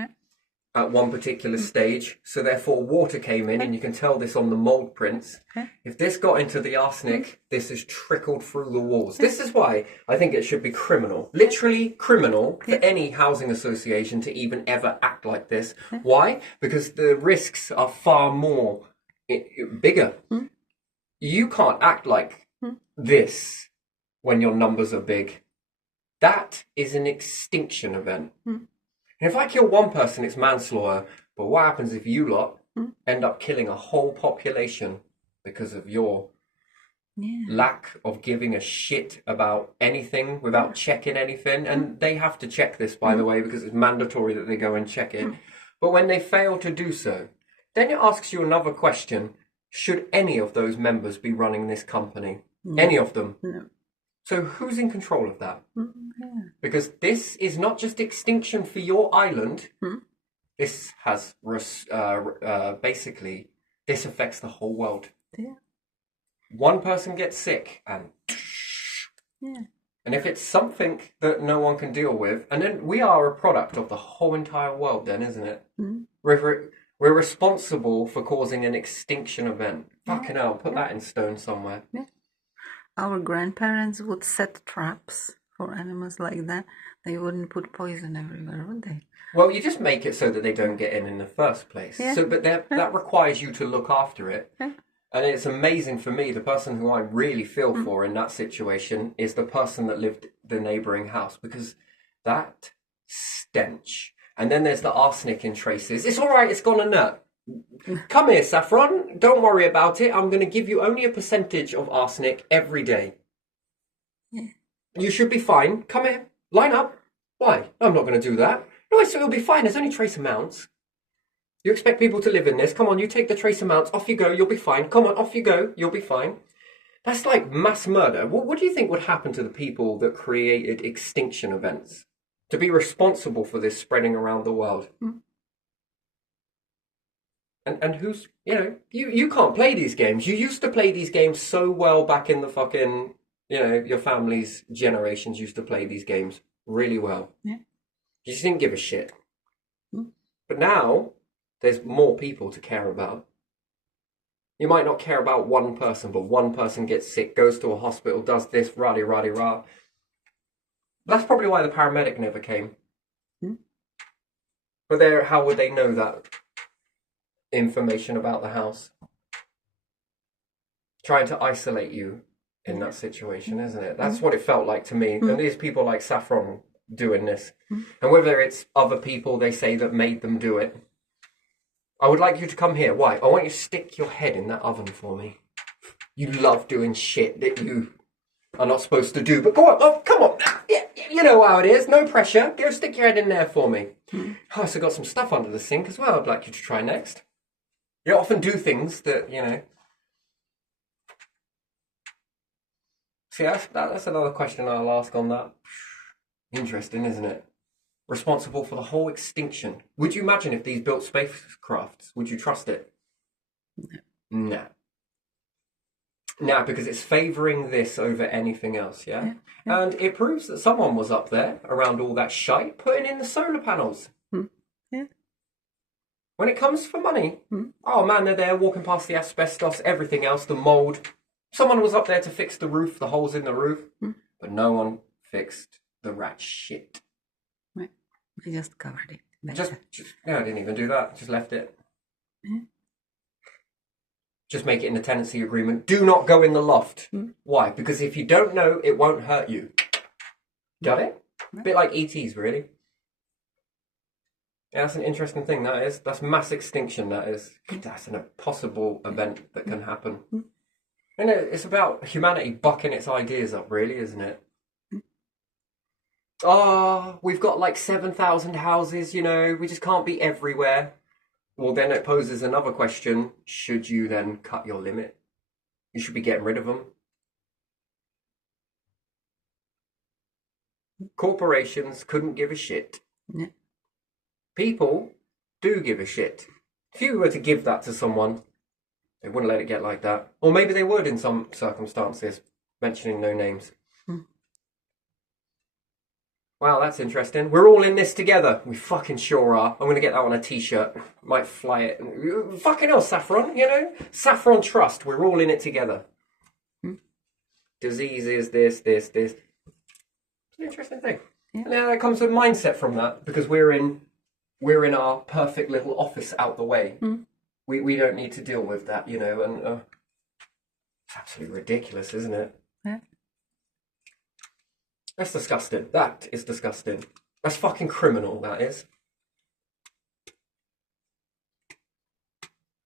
at one particular stage, so therefore water came in, and you can tell this on the mould prints. If this got into the arsenic, this has trickled through the walls. This is why I think it should be criminal, literally criminal, for any housing association to even ever act like this. Why? Because the risks are far more bigger. You can't act like this when your numbers are big. That is an extinction event. And if I kill one person, it's manslaughter. But what happens if you lot end up killing a whole population because of your lack of giving a shit about anything without checking anything? And they have to check this, by the way, because it's mandatory that they go and check it. But when they fail to do so, then it asks you another question. Should any of those members be running this company? Any of them? No. So who's in control of that? Because this is not just extinction for your island. This has basically, this affects the whole world. One person gets sick and and if it's something that no one can deal with, and then we are a product of the whole entire world then, isn't it? We're responsible for causing an extinction event. Fucking hell, put that in stone somewhere. Our grandparents would set traps for animals like that. They wouldn't put poison everywhere, would they? Well, you just make it so that they don't get in the first place. So, but that requires you to look after it. And it's amazing for me, the person who I really feel for in that situation is the person that lived the neighbouring house, because that stench. And then there's the arsenic in traces. It's all right, it's gone a nut. Come here, Saffron. Don't worry about it. I'm going to give you only a percentage of arsenic every day. Yeah. You should be fine. Come here. Line up. Why? I'm not going to do that. No, it'll be fine. There's only trace amounts. You expect people to live in this. Come on, you take the trace amounts. Off you go. You'll be fine. Come on, off you go. You'll be fine. That's like mass murder. What do you think would happen to the people that created extinction events to be responsible for this spreading around the world? And who's, you can't play these games. You used to play these games so well back in the fucking, your family's generations used to play these games really well. Yeah. You just didn't give a shit. But now there's more people to care about. You might not care about one person, but one person gets sick, goes to a hospital, does this, rah-de-rah-de-rah. That's probably why the paramedic never came. But how would they know that information about the house? Trying to isolate you in that situation, isn't it? That's what it felt like to me. And these people like Saffron doing this. And whether it's other people they say that made them do it, I would like you to come here. Why? I want you to stick your head in that oven for me. You love doing shit that you are not supposed to do. But go on. Oh, come on. Yeah, you know how it is. No pressure. Go stick your head in there for me. I also got some stuff under the sink as well I'd like you to try next. You often do things that, See, that's another question I'll ask on that. Interesting, isn't it? Responsible for the whole extinction. Would you imagine if these built spacecrafts, would you trust it? No. No, because it's favouring this over anything else, yeah? And it proves that someone was up there around all that shite putting in the solar panels. Yeah. When it comes for money, oh man, they're there walking past the asbestos, everything else, the mould. Someone was up there to fix the roof, the holes in the roof, but no one fixed the rat shit. We just covered it. I didn't even do that. Just left it. Just make it in the tenancy agreement. Do not go in the loft. Why? Because if you don't know, it won't hurt you. Got it? A bit like ETs, really. Yeah, that's an interesting thing, that is. That's mass extinction, that is. That's an impossible event that can happen. And it's about humanity bucking its ideas up, really, isn't it? Oh, we've got like 7,000 houses, we just can't be everywhere. Well, then it poses another question. Should you then cut your limit? You should be getting rid of them. Corporations couldn't give a shit. People do give a shit. If you were to give that to someone, they wouldn't let it get like that. Or maybe they would in some circumstances, mentioning no names. Wow, that's interesting. We're all in this together. We fucking sure are. I'm going to get that on a t-shirt. Might fly it. Fucking hell, Saffron, Saffron Trust. We're all in it together. Diseases, this. It's an interesting thing. Yeah. And there comes a mindset from that, because we're in our perfect little office out the way. We don't need to deal with that, and it's absolutely ridiculous, isn't it? Yeah. That's disgusting. That is disgusting. That's fucking criminal, that is.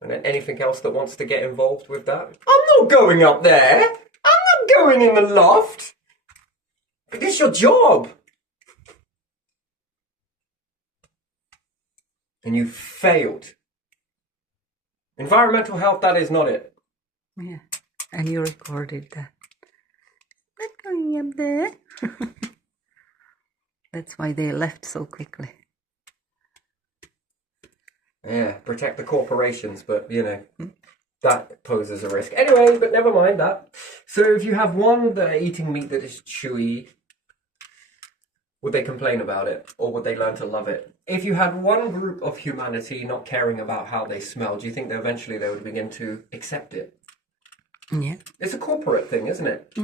And then anything else that wants to get involved with that? I'm not going up there. I'm not going in the loft. It's your job. And you failed. Environmental health, that is not it. Yeah. And you recorded that. Not going up there. That's why they left so quickly. Yeah, protect the corporations, but that poses a risk. Anyway, but never mind that. So if you have one that are eating meat that is chewy, would they complain about it, or would they learn to love it? If you had one group of humanity not caring about how they smell, do you think that eventually they would begin to accept it? Yeah. It's a corporate thing, isn't it?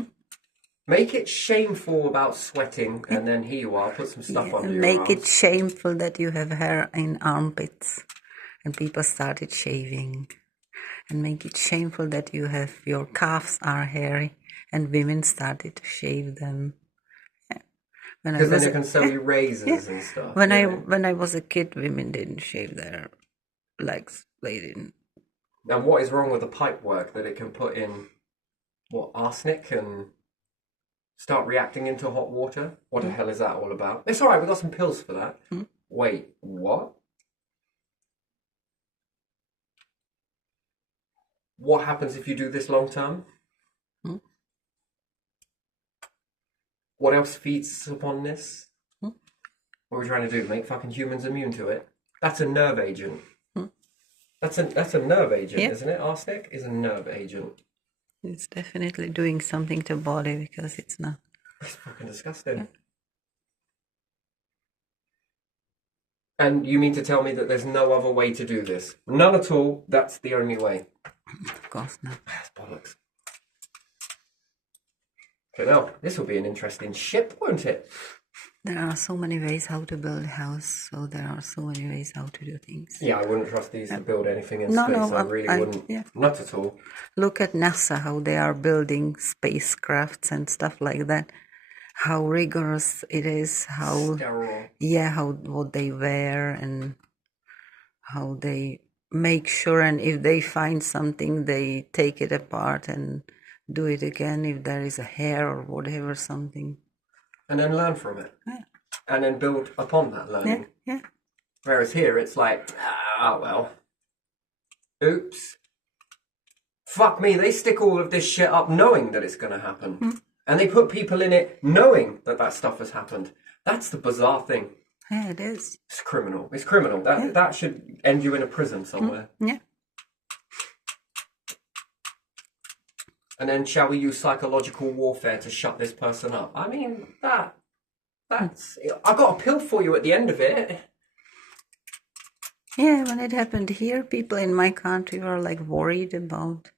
Make it shameful about sweating, and then here you are, put some stuff under your arms. Make it shameful that you have hair in armpits, and people started shaving. And make it shameful that your calves are hairy, and women started to shave them. Yeah. When I Because then was they can sell you razors yeah, and stuff. when yeah. when I was a kid, women didn't shave their legs. They didn't. And what is wrong with the pipe work that it can put in, what, arsenic and start reacting into hot water? What the hell is that all about? It's all right, we've got some pills for that. Wait, what? What happens if you do this long term? What else feeds upon this? What are we trying to do? Make fucking humans immune to it? That's a nerve agent. That's a nerve agent, Yeah. isn't it? Arsenic is a nerve agent. It's definitely doing something to body because it's not. It's fucking disgusting. And you mean to tell me that there's no other way to do this? None at all. That's the only way. Of course not. That's bollocks. Okay, now, this will be an interesting ship, won't it? There are so many ways how to build a house, so there are so many ways how to do things. Yeah, I wouldn't trust these to build anything in No, space. no, I really wouldn't. yeah. Not at all. Look at NASA, how they are building spacecrafts and stuff like that. How rigorous it is, how Sterile. yeah, how what they wear and how they make sure, and if they find something, they take it apart and do it again if there is a hair or whatever something. And then learn from it. Yeah. And then build upon that learning. Yeah. Whereas here, it's like, well, oops. Fuck me, they stick all of this shit up knowing that it's going to happen. And they put people in it knowing that that stuff has happened. That's the bizarre thing. Yeah, it is. It's criminal. It's criminal. That should end you in a prison somewhere. Yeah. And then shall we use psychological warfare to shut this person up? I mean, that's... I got a pill for you at the end of it. Yeah, when it happened here, people in my country were like worried about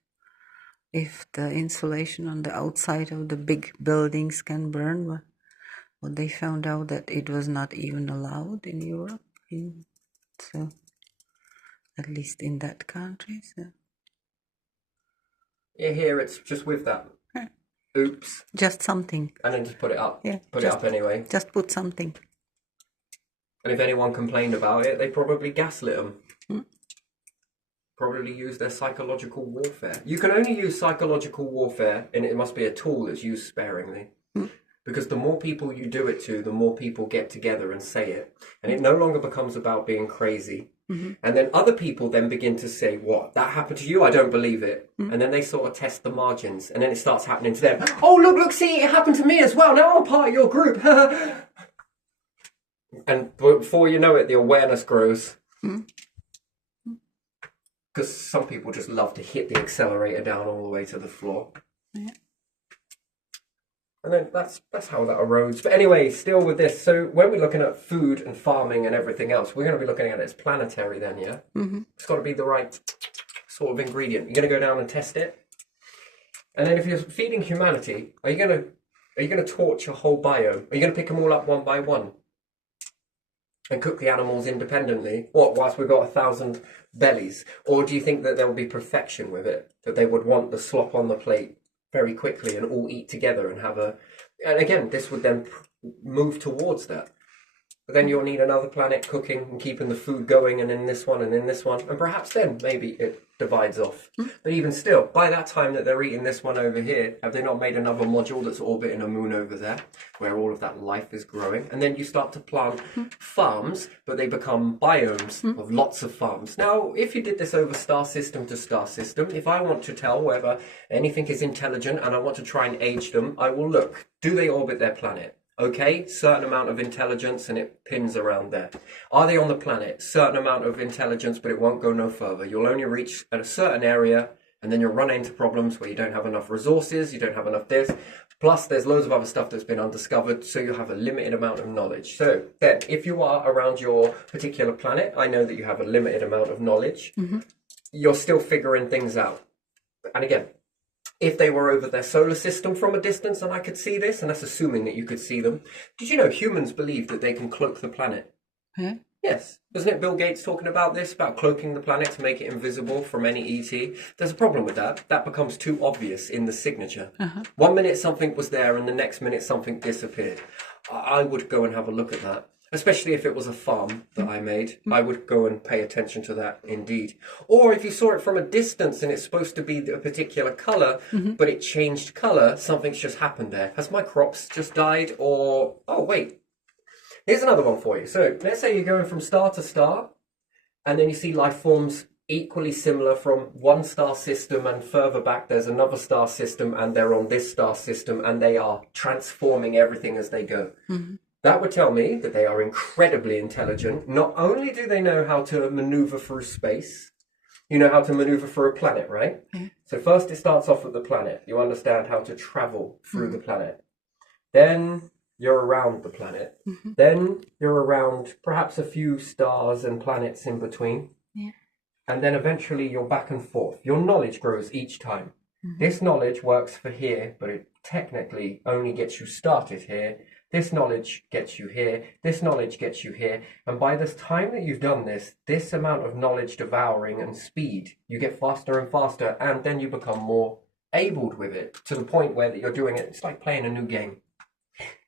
if the insulation on the outside of the big buildings can burn. But they found out that it was not even allowed in Europe. So, at least in that country. So. Yeah, here it's just with that. Oops. Just something. And then just put it up. Yeah, Put it up anyway. Just put something. And if anyone complained about it, they probably gaslit them. Probably use their psychological warfare. You can only use psychological warfare, and it must be a tool that's used sparingly. Because the more people you do it to, the more people get together and say it. And it no longer becomes about being crazy. And then other people then begin to say, what, that happened to you? I don't believe it. And then they sort of test the margins. And then it starts happening to them. Oh, look, see, it happened to me as well. Now I'm part of your group. And before you know it, the awareness grows. Because some people just love to hit the accelerator down all the way to the floor. Yeah. And then that's how that erodes. But anyway, still with this, so when we're looking at food and farming and everything else, we're going to be looking at it as planetary then, yeah? It's got to be the right sort of ingredient. You're going to go down and test it. And then if you're feeding humanity, are you going to torch a whole biome? Are you going to pick them all up one by one? And cook the animals independently? What, whilst we've got 1,000 bellies? Or do you think that there will be perfection with it? That they would want the slop on the plate very quickly and all eat together and have a... And again, this would then move towards that. But then you'll need another planet cooking and keeping the food going, and in this one and in this one. And perhaps then maybe it divides off. But even still, by that time that they're eating this one over here, have they not made another module that's orbiting a moon over there where all of that life is growing? And then you start to plant farms, but they become biomes of lots of farms. Now, if you did this over star system to star system, if I want to tell whether anything is intelligent and I want to try and age them, I will look. Do they orbit their planet? Okay, certain amount of intelligence and it pins around there. Are they on the planet? Certain amount of intelligence, but it won't go no further. You'll only reach at a certain area and then you'll run into problems where you don't have enough resources, you don't have enough this. Plus, there's loads of other stuff that's been undiscovered, so you'll have a limited amount of knowledge. So then, if you are around your particular planet, I know that you have a limited amount of knowledge. You're still figuring things out. And again, if they were over their solar system from a distance and I could see this, and that's assuming that you could see them, did you know humans believe that they can cloak the planet? Yeah. Yes. Isn't it Bill Gates talking about this, about cloaking the planet to make it invisible from any ET? There's a problem with that. That becomes too obvious in the signature. 1 minute something was there and the next minute something disappeared. I would go and have a look at that. Especially if it was a farm that I made, I would go and pay attention to that indeed. Or if you saw it from a distance and it's supposed to be a particular colour, but it changed colour, something's just happened there. Has my crops just died? Or, oh wait, here's another one for you. So let's say you're going from star to star, and then you see life forms equally similar from one star system, and further back there's another star system, and they're on this star system, and they are transforming everything as they go. That would tell me that they are incredibly intelligent. Not only do they know how to maneuver through space, you know how to maneuver through a planet, right? So first it starts off with the planet. You understand how to travel through the planet. Then you're around the planet. Then you're around perhaps a few stars and planets in between. And then eventually you're back and forth. Your knowledge grows each time. This knowledge works for here, but it technically only gets you started here. This knowledge gets you here. This knowledge gets you here. And by this time that you've done this amount of knowledge devouring and speed, you get faster and faster, and then you become more abled with it to the point where that you're doing it. It's like playing a new game.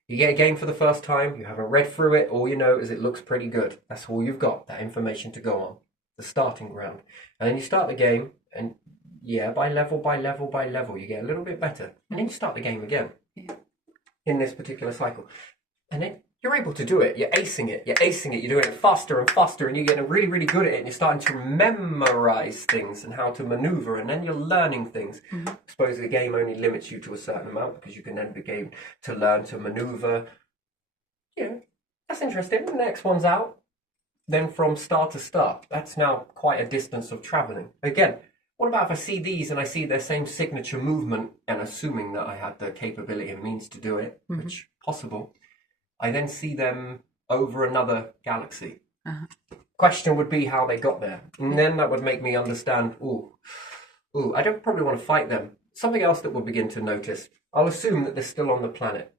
You get a game for the first time, you haven't read through it, all you know is it looks pretty good. That's all you've got, that information to go on, the starting ground. And then you start the game, and by level, you get a little bit better. And then you start the game again. In this particular cycle, and then you're able to do it. You're acing it. You're doing it faster and faster, and you're getting really, really good at it. And you're starting to memorize things and how to maneuver, and then you're learning things. I suppose the game only limits you to a certain amount because you can then begin to learn to maneuver. That's interesting. The next one's out. Then from star to star, that's now quite a distance of traveling. Again, what about if I see these and I see their same signature movement, and assuming that I had the capability and means to do it, which possible, I then see them over another galaxy. Question would be how they got there. And then that would make me understand, I don't probably want to fight them. Something else that we'll begin to notice. I'll assume that they're still on the planet.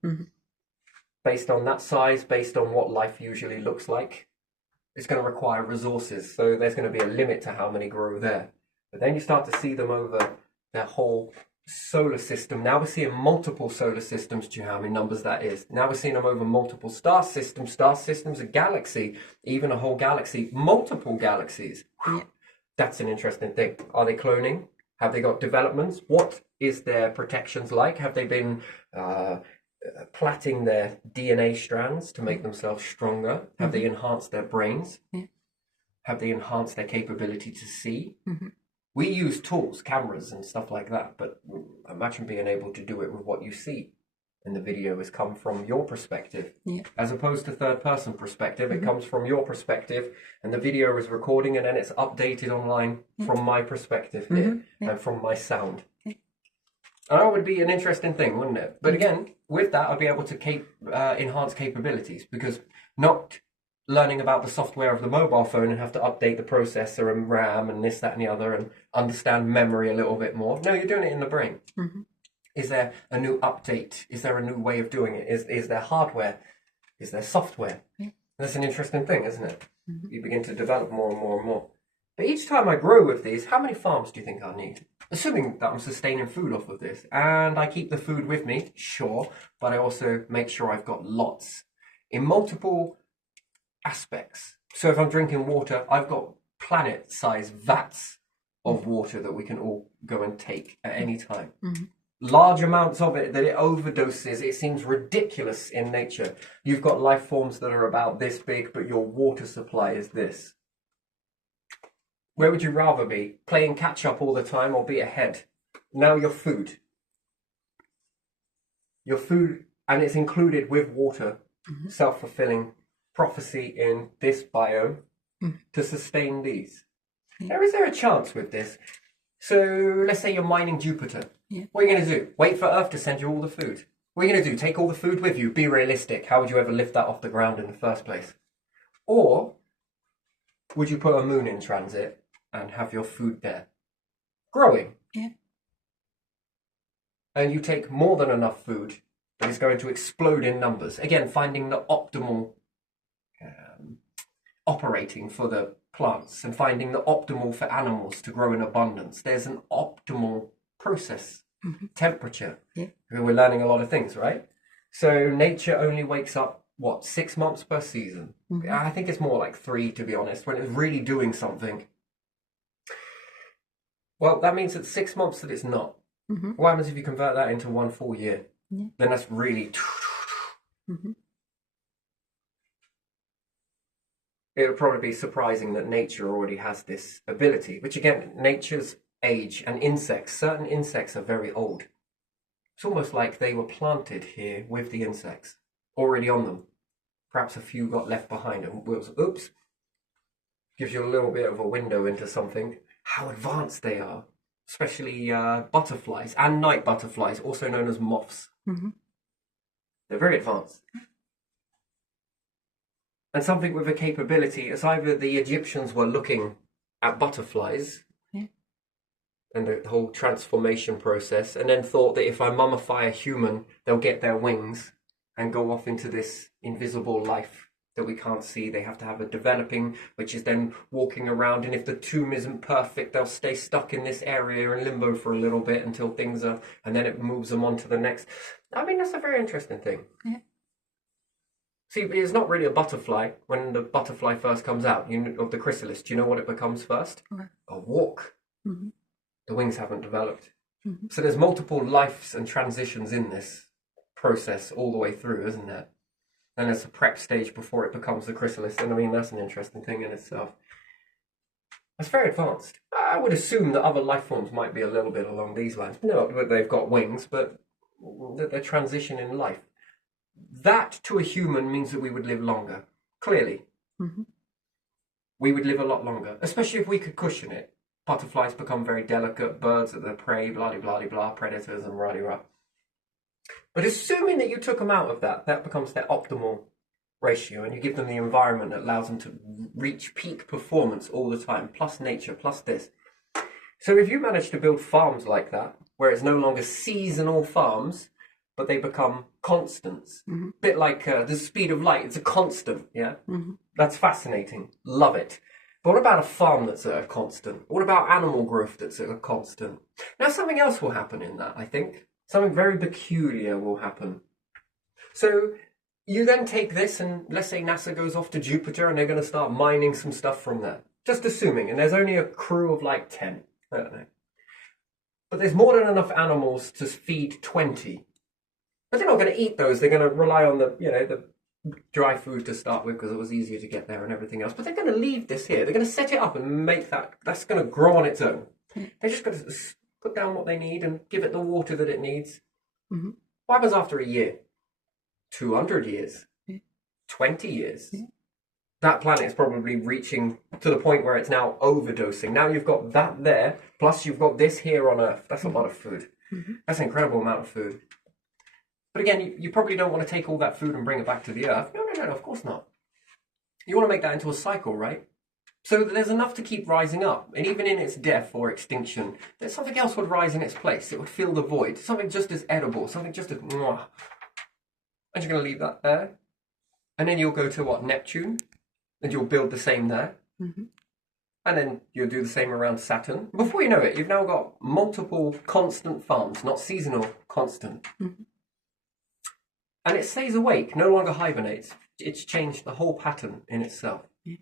Based on that size, based on what life usually looks like, it's going to require resources. So there's going to be a limit to how many grow there. But then you start to see them over their whole solar system. Now we're seeing multiple solar systems. Do you know how many numbers that is? Now we're seeing them over multiple star systems. Star systems, a galaxy, even a whole galaxy, multiple galaxies. That's an interesting thing. Are they cloning? Have they got developments? What is their protections like? Have they been plaiting their DNA strands to make themselves stronger? Have they enhanced their brains? Have they enhanced their capability to see? We use tools, cameras and stuff like that, but imagine being able to do it with what you see. And the video has come from your perspective. As opposed to third person perspective, it comes from your perspective, and the video is recording and then it's updated online from my perspective here and from my sound. And that would be an interesting thing, wouldn't it? But again, with that, I'd be able to enhance capabilities, because not learning about the software of the mobile phone and have to update the processor and RAM and this, that, and the other, and understand memory a little bit more. No, you're doing it in the brain. Is there a new update? Is there a new way of doing it? Is there hardware? Is there software? That's an interesting thing, isn't it? You begin to develop more and more and more. But each time I grow with these, how many farms do you think I'll need? Assuming that I'm sustaining food off of this, and I keep the food with me, sure, but I also make sure I've got lots in multiple aspects. So if I'm drinking water, I've got planet-sized vats of water that we can all go and take at any time. Large amounts of it that it overdoses. It seems ridiculous in nature. You've got life forms that are about this big, but your water supply is this. Where would you rather be? Playing catch up all the time or be ahead? Now your food. Your food, and it's included with water, self-fulfilling prophecy in this biome to sustain these. Now, is there a chance with this? So let's say you're mining Jupiter. What are you going to do? Wait for Earth to send you all the food? What are you going to do? Take all the food with you? Be realistic. How would you ever lift that off the ground in the first place? Or would you put a moon in transit and have your food there? Growing. And you take more than enough food that is going to explode in numbers. Again, finding the optimal operating for the plants and finding the optimal for animals to grow in abundance. There's an optimal process, temperature. We're learning a lot of things, right? So nature only wakes up, what, 6 months per season? Mhm. I think it's more like 3, to be honest, when it's really doing something. Well, that means it's 6 months that it's not. Mhm. What happens if you convert that into 1 full year? Yeah. Then that's really... Mhm. It would probably be surprising that nature already has this ability, which again, nature's age and insects, certain insects are very old. It's almost like they were planted here with the insects already on them. Perhaps a few got left behind and was, oops, gives you a little bit of a window into something, how advanced they are, especially butterflies and night butterflies, also known as moths. Mhm. They're very advanced. And something with a capability, as either the Egyptians were looking at butterflies Yeah. and the whole transformation process, and then thought that if I mummify a human, they'll get their wings and go off into this invisible life that we can't see. They have to have a developing, which is then walking around, and if the tomb isn't perfect, they'll stay stuck in this area in limbo for a little bit until things are, and then it moves them on to the next. I mean, that's a very interesting thing. Yeah. See, it's not really a butterfly when the butterfly first comes out of the chrysalis. Do you know what it becomes first? Okay. A walk. Mhm. The wings haven't developed. Mhm. So there's multiple lives and transitions in this process all the way through, isn't there? And there's a prep stage before it becomes the chrysalis. And I mean, that's an interesting thing in itself. It's very advanced. I would assume that other life forms might be a little bit along these lines. Not that they've got wings, but that they're transitioning life. That to a human means that we would live longer. Clearly. Mhm. We would live a lot longer, especially if we could cushion it. Butterflies become very delicate, birds are the prey, blah, blah, blah, predators and rah. But assuming that you took them out of that, that becomes their optimal ratio, and you give them the environment that allows them to reach peak performance all the time, plus nature, plus this. So if you manage to build farms like that, where it's no longer seasonal farms, but they become constants, Mhm. a bit like the speed of light, it's a constant, yeah? Mhm. That's fascinating. Love it. But what about a farm that's at a constant? What about animal growth that's at a constant? Now, something else will happen in that, I think. Something very peculiar will happen. So you then take this and let's say NASA goes off to Jupiter and they're going to start mining some stuff from there. Just assuming. And there's only a crew of like 10. I don't know. But there's more than enough animals to feed 20. But they're not going to eat those. They're going to rely on the dry food to start with because it was easier to get there and everything else. But they're going to leave this here. They're going to set it up and make that's going to grow on its own. They're just going to put down what they need and give it the water that it needs. Mm-hmm. What happens after a year? 200 years? Yeah. 20 years? Yeah. That planet is probably reaching to the point where it's now overdosing. Now you've got that there, plus you've got this here on Earth. That's a lot of food. Mm-hmm. That's an incredible amount of food. But again, you probably don't want to take all that food and bring it back to the Earth. No, of course not. You want to make that into a cycle, right? So there's enough to keep rising up. And even in its death or extinction, there's something else would rise in its place. It would fill the void. Something just as edible. Something just as... Mwah. And you're going to leave that there. And then you'll go to, what, Neptune? And you'll build the same there. Mm-hmm. And then you'll do the same around Saturn. Before you know it, you've now got multiple constant farms, not seasonal, constant. Mm-hmm. And it stays awake, no longer hibernates. It's changed the whole pattern in itself. Yeah.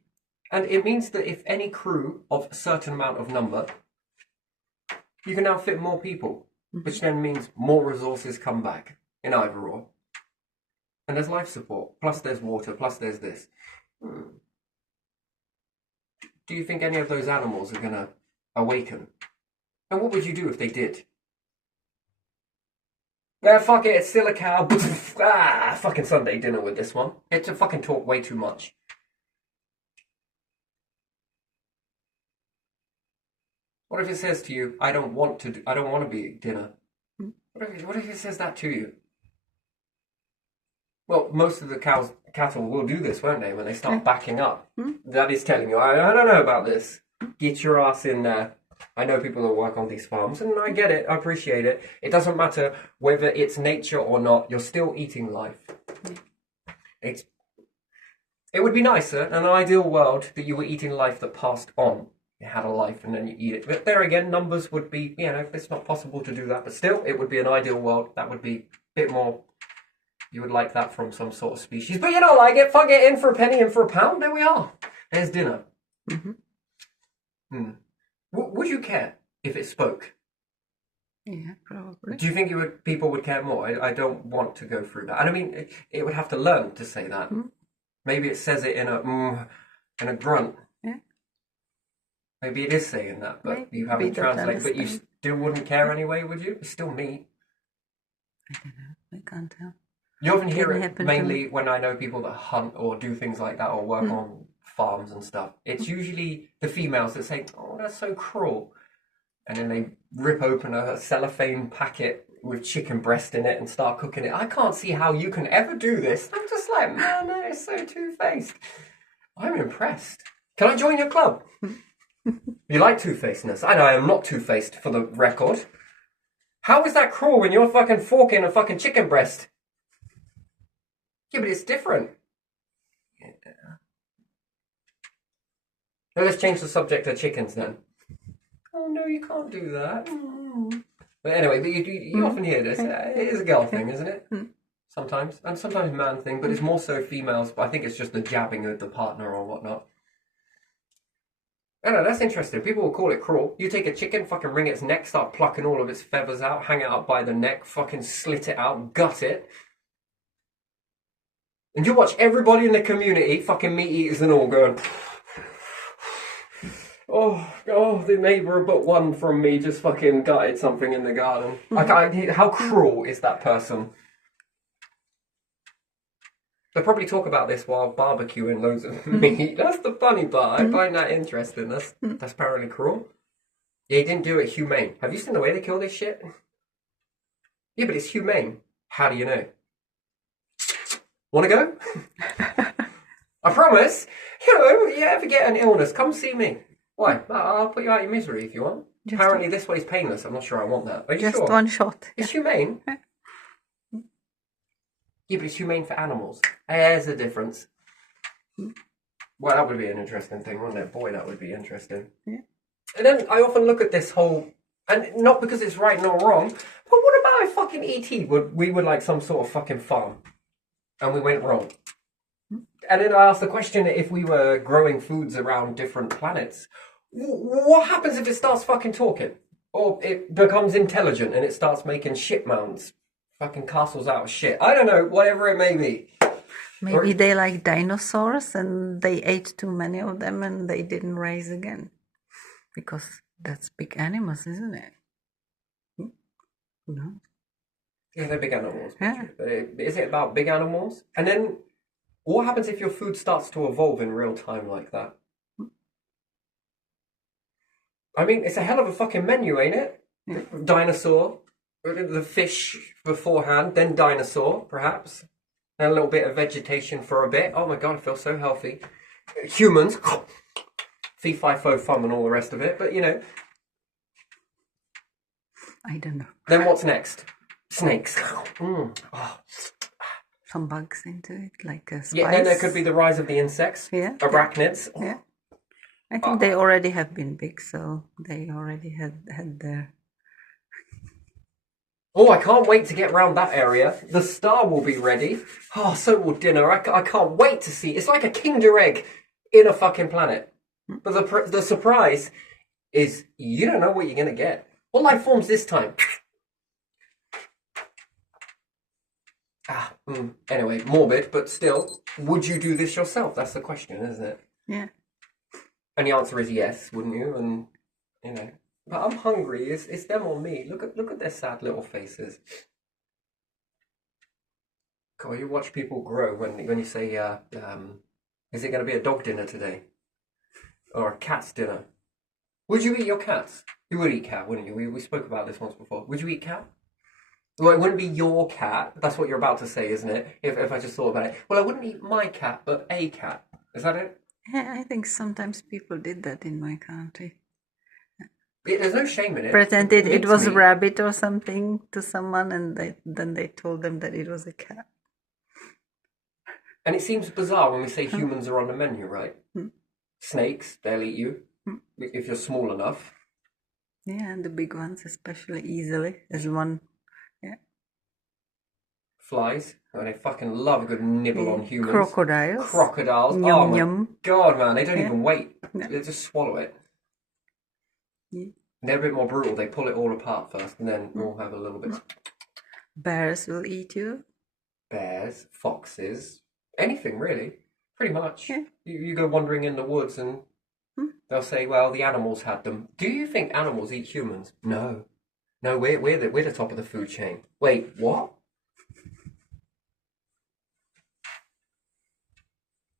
And it means that if any crew of a certain amount of number, you can now fit more people, which then means more resources come back in either or. And there's life support, plus there's water, plus there's this. Do you think any of those animals are going to awaken? And what would you do if they did? Yeah, fuck it, it's still a cow. Fucking Sunday dinner with this one. It's a fucking talk way too much. What if it says to you, I don't want to be at dinner? What if it says that to you? Well, most of the cattle will do this, won't they, when they start backing up? That is telling you, I don't know about this. Get your ass in there. I know people that work on these farms, and I get it, I appreciate it. It doesn't matter whether it's nature or not, you're still eating life. It would be nicer, in an ideal world, that you were eating life that passed on. You had a life and then you eat it. But there again, numbers would be, it's not possible to do that. But still, it would be an ideal world. That would be a bit more You would like that from some sort of species, but you don't like it. Fuck it, in for a penny, in for a pound. There we are. There's dinner. Would you care if it spoke? Yeah, probably. Do you think people would care more? I don't want to go through that. And I mean, it would have to learn to say that. Maybe it says it in a grunt. Yeah. Maybe it is saying that, but Maybe you haven't don't translated. But you understand. still wouldn't care anyway, would you? It's still meat. I don't know. I can't tell. You often hear Didn't it happen to mainly when I know people that hunt or do things like that or work on farms and stuff. It's usually the females that say, "Oh, that's so cruel," and then they rip open a cellophane packet with chicken breast in it and start cooking it. I can't see how you can ever do this. I'm just like, man, that is so two-faced. I'm impressed. Can I join your club? You like two-facedness? I know I am not two-faced, for the record. How is that cruel when you're fucking forking a fucking chicken breast? Yeah, but it's different. Yeah. Now let's change the subject to chickens then. Oh no, you can't do that. But anyway, but you often hear this. It is a girl thing, isn't it? Sometimes. And sometimes a man thing, but it's more so females. But I think it's just the jabbing of the partner or whatnot. I don't know, that's interesting. People will call it cruel. You take a chicken, fucking wring its neck, start plucking all of its feathers out, hang it up by the neck, fucking slit it out, gut it. And you watch everybody in the community, fucking meat eaters and all, going, oh, the neighbour but one from me just fucking gutted something in the garden. How cruel is that person? They probably talk about this while barbecuing loads of meat. That's the funny part. I find that interesting. That's apparently cruel. Yeah, he didn't do it humane. Have you seen the way they kill this shit? Yeah, but it's humane. How do you know? Want to go? I promise. You know, you ever get an illness, come see me. Why? I'll put you out of your misery if you want. Apparently this way's painless. I'm not sure I want that. Are you Just sure? one shot. It's humane. Yeah, but it's humane for animals. There's a difference. Well, that would be an interesting thing, wouldn't it? Boy, that would be interesting. Yeah. And then I often look at this whole, and not because it's right nor wrong, but what about if fucking E.T. we would like some sort of fucking farm, and we went wrong? And then I asked the question, if we were growing foods around different planets, what happens if it starts fucking talking? Or it becomes intelligent and it starts making shit mounds? Fucking castles out of shit. I don't know, whatever it may be. Maybe they like dinosaurs and they ate too many of them and they didn't rise again. Because that's big animals, isn't it? Who knows? Yeah, they're big animals. Yeah. But is it about big animals? And then what happens if your food starts to evolve in real time like that? I mean, it's a hell of a fucking menu, ain't it? Yeah. Dinosaur, the fish beforehand, then dinosaur, perhaps. And a little bit of vegetation for a bit. Oh my god, I feel so healthy. Humans, fee, fi, fo, fum and all the rest of it. But, you know. I don't know. Then what's next? Snakes. Oh. Some bugs into it, like a spice. Yeah, then there could be the rise of the insects. Yeah. Arachnids. Yeah. I think they already have been big, so they already had their... Oh, I can't wait to get round that area. The star will be ready. Oh, so will dinner. I can't wait to see. It's like a Kinder Egg in a fucking planet. But the surprise is you don't know what you're going to get. What life forms this time? Anyway, morbid, but still, would you do this yourself? That's the question, isn't it? Yeah. And the answer is yes, wouldn't you? And, you know, but I'm hungry. It's them or me. Look at their sad little faces. God, you watch people grow when you say, is it going to be a dog dinner today? Or a cat's dinner? Would you eat your cats? You would eat cat, wouldn't you? We spoke about this once before. Would you eat cat? Well, it wouldn't be your cat. That's what you're about to say, isn't it? If I just thought about it. Well, I wouldn't eat my cat, but a cat. Is that it? Yeah, I think sometimes people did that in my country. There's no shame in it. Pretended it was a Mincemeat. rabbit or something to someone, and then they told them that it was a cat. And it seems bizarre when we say humans are on the menu, right? Snakes, they'll eat you if you're small enough. Yeah, and the big ones especially easily as one. Yeah. flies. And they fucking love a good nibble on humans. Crocodiles. Crocodiles. Yum, Oh my yum. god, man. They don't Yeah. even wait. Yeah. They just swallow it. Yeah. They're a bit more brutal. They pull it all apart first and then we'll have a little bit. Bears will eat you. Bears, foxes, anything really. Pretty much. Yeah. You go wandering in the woods and they'll say, well, the animals had them. Do you think animals eat humans? No. No, we're the top of the food chain. Wait, what?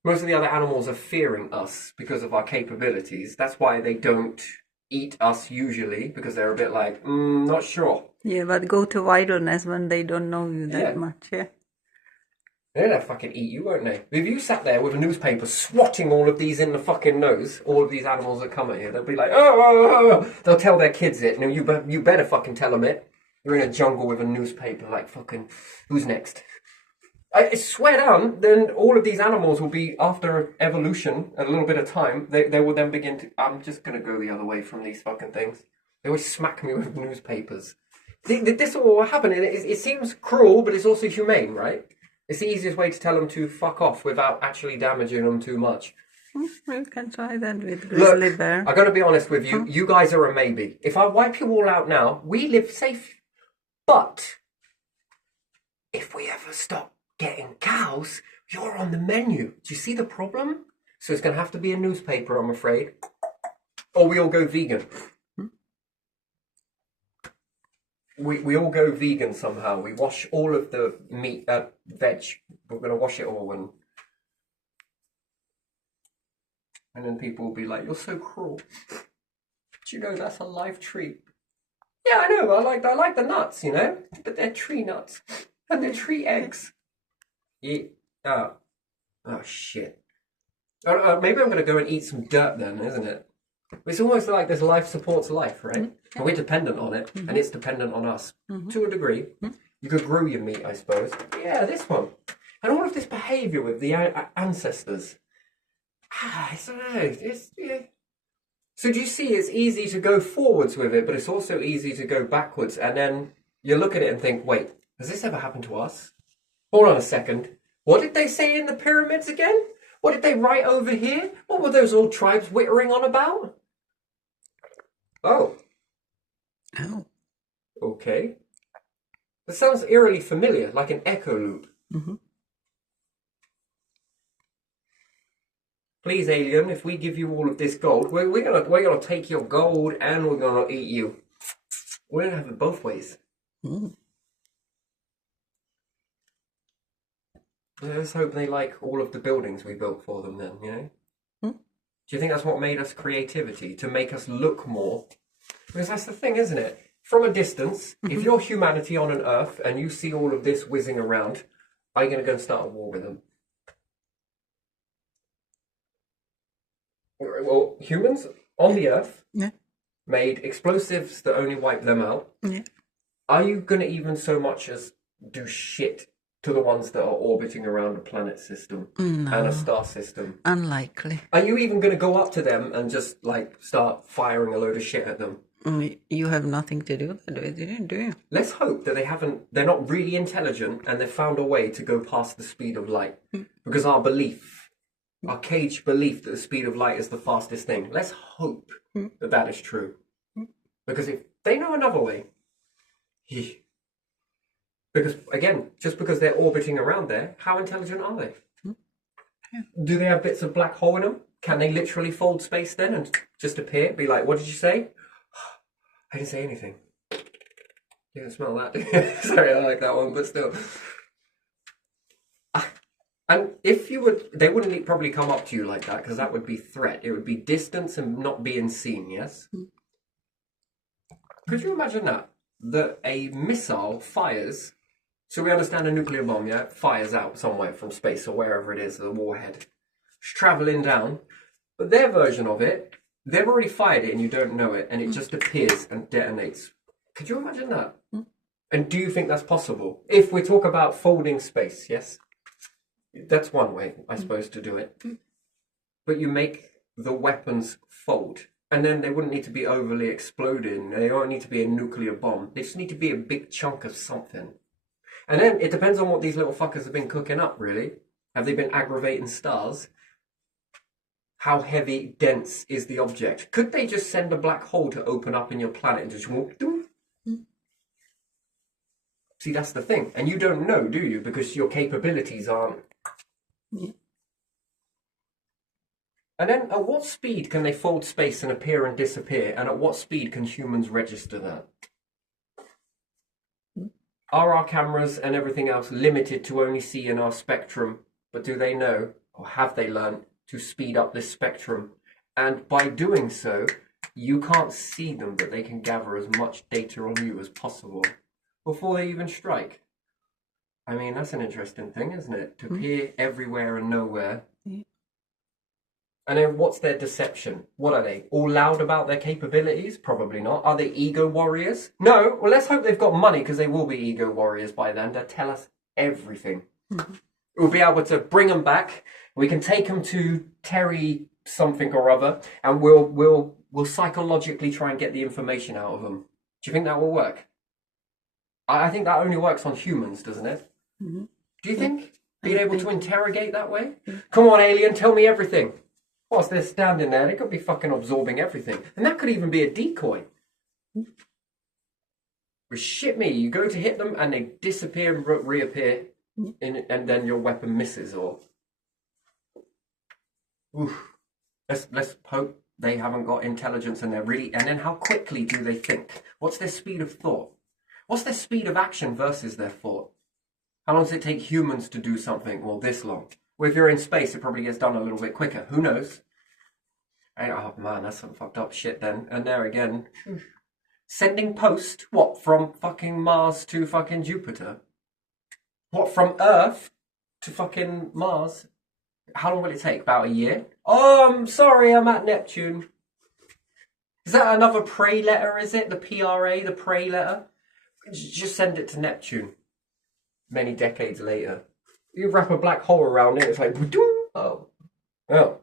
Most of the other animals are fearing us because of our capabilities. That's why they don't eat us usually, because they're a bit like, not sure. Yeah, but go to wilderness when they don't know you that Yeah. much. Yeah. They'll fucking eat you, won't they? If you sat there with a newspaper swatting all of these in the fucking nose, all of these animals that come at you, they'll be like, oh. They'll tell their kids it. No, you better fucking tell them it. You're in a jungle with a newspaper, like fucking, who's next? I swear down, then all of these animals will be, after evolution, a little bit of time, they will then begin to, I'm just going to go the other way from these fucking things. They always smack me with newspapers. This will happen. It seems cruel, but it's also humane, right? It's the easiest way to tell them to fuck off without actually damaging them too much. We can try that with grizzly Look, bear. I'm going to be honest with you. You guys are a maybe. If I wipe you all out now, we live safe. But if we ever stop getting cows, you're on the menu. Do you see the problem? So it's going to have to be a newspaper, I'm afraid. Or we all go vegan. We all go vegan somehow. We wash all of the meat, veg. We're going to wash it all, and then people will be like, "You're so cruel." Do you know that's a live tree? Yeah, I know. I like the nuts, you know, but they're tree nuts and they're tree eggs. Yeah. Oh shit. Maybe I'm going to go and eat some dirt then, isn't it? It's almost like this life supports life, right? And we're dependent on it, and it's dependent on us to a degree. You could grow your meat, I suppose. Yeah, this one. And all of this behaviour with the ancestors. I don't know. Yeah. So do you see, it's easy to go forwards with it, but it's also easy to go backwards. And then you look at it and think, wait, has this ever happened to us? Hold on a second. What did they say in the pyramids again? What did they write over here? What were those old tribes whittering on about? Oh. Oh. Okay. That sounds eerily familiar, like an echo loop. Please, alien, if we give you all of this gold, we're gonna take your gold and we're gonna eat you. We're gonna have it both ways. Let's hope they like all of the buildings we built for them then, you know? Do you think that's what made us creativity? To make us look more? Because that's the thing, isn't it? From a distance, if you're humanity on an Earth and you see all of this whizzing around, are you going to go and start a war with them? Well, humans on the Earth made explosives that only wipe them out. Yeah. Are you going to even so much as do shit to the ones that are orbiting around a planet system and a star system? Unlikely. Are you even going to go up to them and just like start firing a load of shit at them? You have nothing to do with it, do you? Let's hope that they're not really intelligent and they've found a way to go past the speed of light. Because our caged belief that the speed of light is the fastest thing, let's hope that is true. Because if they know another way, because again, just because they're orbiting around there, how intelligent are they? Do they have bits of black hole in them? Can they literally fold space then and just appear? Be like, what did you say? I didn't say anything. You can smell that. Sorry, I like that one, but still. And if you would, they wouldn't probably come up to you like that because that would be threat. It would be distance and not being seen, yes? Could you imagine that? That a missile fires, so we understand a nuclear bomb, yeah? Fires out somewhere from space or wherever it is, the warhead. It's travelling down. But their version of it, they've already fired it and you don't know it, and it just appears and detonates. Could you imagine that? And do you think that's possible? If we talk about folding space, yes? That's one way, I suppose, to do it. But you make the weapons fold. And then they wouldn't need to be overly exploding. They don't need to be a nuclear bomb. They just need to be a big chunk of something. And then it depends on what these little fuckers have been cooking up, really. Have they been aggravating stars? How heavy, dense is the object? Could they just send a black hole to open up in your planet and just walk? See, that's the thing. And you don't know, do you? Because your capabilities aren't. Yeah. And then at what speed can they fold space and appear and disappear? And at what speed can humans register that? Are our cameras and everything else limited to only see in our spectrum? But do they know, or have they learned, to speed up this spectrum? And by doing so, you can't see them, but they can gather as much data on you as possible before they even strike. I mean, that's an interesting thing, isn't it? To appear everywhere and nowhere. Yeah. And then what's their deception? What are they? All loud about their capabilities? Probably not. Are they ego warriors? No. Well, let's hope they've got money, because they will be ego warriors by then. They'll tell us everything. We'll be able to bring them back. We can take them to Terry something or other, and we'll psychologically try and get the information out of them. Do you think that will work? I think that only works on humans, doesn't it? Mm-hmm. Do you think? Being able to interrogate that way? Come on, alien, tell me everything. Whilst they're standing there, they could be fucking absorbing everything. And that could even be a decoy. But shit me, you go to hit them and they disappear and reappear, and then your weapon misses, or... Oof. Let's hope they haven't got intelligence and they're really... And then how quickly do they think? What's their speed of thought? What's their speed of action versus their thought? How long does it take humans to do something? Well, this long. Well, if you're in space, it probably gets done a little bit quicker. Who knows? Oh, man, that's some fucked up shit then. And there again. Sending post, what, from fucking Mars to fucking Jupiter? What, from Earth to fucking Mars? How long will it take? About a year? Oh, I'm sorry, I'm at Neptune. Is that another Prey letter, is it? The PRA, the Prey letter? Just send it to Neptune. Many decades later. You wrap a black hole around it, it's like... Oh. Oh.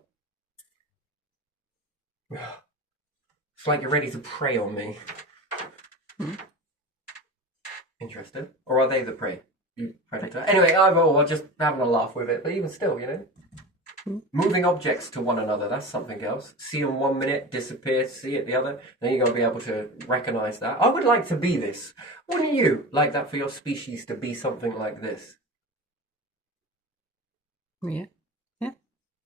It's like you're ready to prey on me. Interesting. Or are they the prey? You predator. Anyway, I'm just having a laugh with it. But even still, you know. Moving objects to one another, that's something else. See them 1 minute, disappear, see it the other. Then you got to be able to recognise that. I would like to be this. Wouldn't you like that for your species to be something like this? Yeah. Yeah.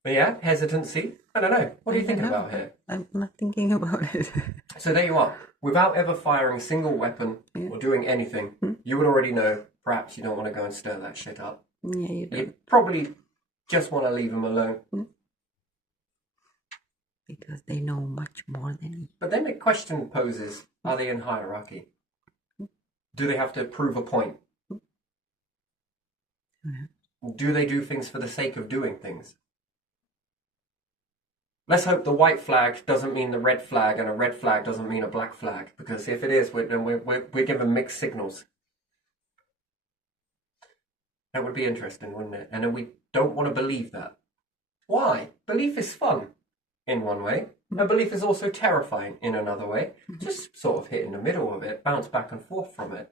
Yeah? Hesitancy? I don't know. What are you thinking about here? I'm not thinking about it. So there you are. Without ever firing a single weapon or doing anything, you would already know perhaps you don't want to go and stir that shit up. Yeah, you do. You probably just want to leave them alone. Because they know much more than you. But then the question poses, are they in hierarchy? Do they have to prove a point? Do they do things for the sake of doing things? Let's hope the white flag doesn't mean the red flag, and a red flag doesn't mean a black flag, because if it is, we're given mixed signals. That would be interesting, wouldn't it? And then we don't want to believe that. Why? Belief is fun in one way, and belief is also terrifying in another way. Just sort of hit in the middle of it, bounce back and forth from it.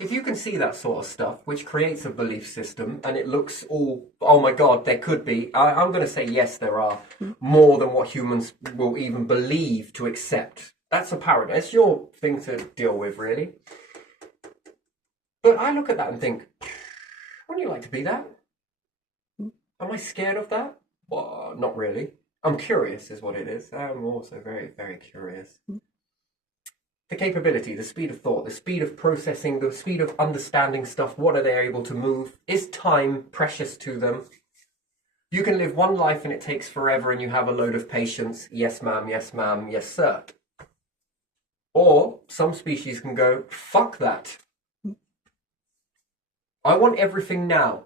If you can see that sort of stuff, which creates a belief system, and it looks all, oh my God, there could be, I'm going to say yes, there are more than what humans will even believe to accept. That's a paradox. It's your thing to deal with, really. But I look at that and think, wouldn't you like to be that? Am I scared of that? Well, not really. I'm curious is what it is. I'm also very, very curious. The capability, the speed of thought, the speed of processing, the speed of understanding stuff. What are they able to move? Is time precious to them? You can live one life and it takes forever and you have a load of patience. Yes, ma'am, yes, sir. Or some species can go, fuck that. I want everything now.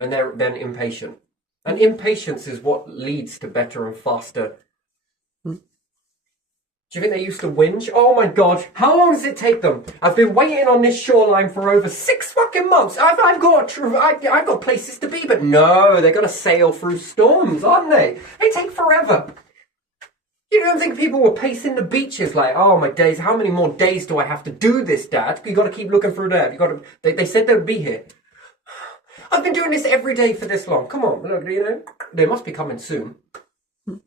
And they're then impatient. And impatience is what leads to better and faster. Do you think they used to whinge? Oh my God, how long does it take them? I've been waiting on this shoreline for over 6 fucking months. I've got places to be, but no, they've got to sail through storms, aren't they? They take forever. You don't think people were pacing the beaches like, oh my days, how many more days do I have to do this, Dad? You got to keep looking through there. You got to. They said they'd be here. I've been doing this every day for this long. Come on, look, they must be coming soon. And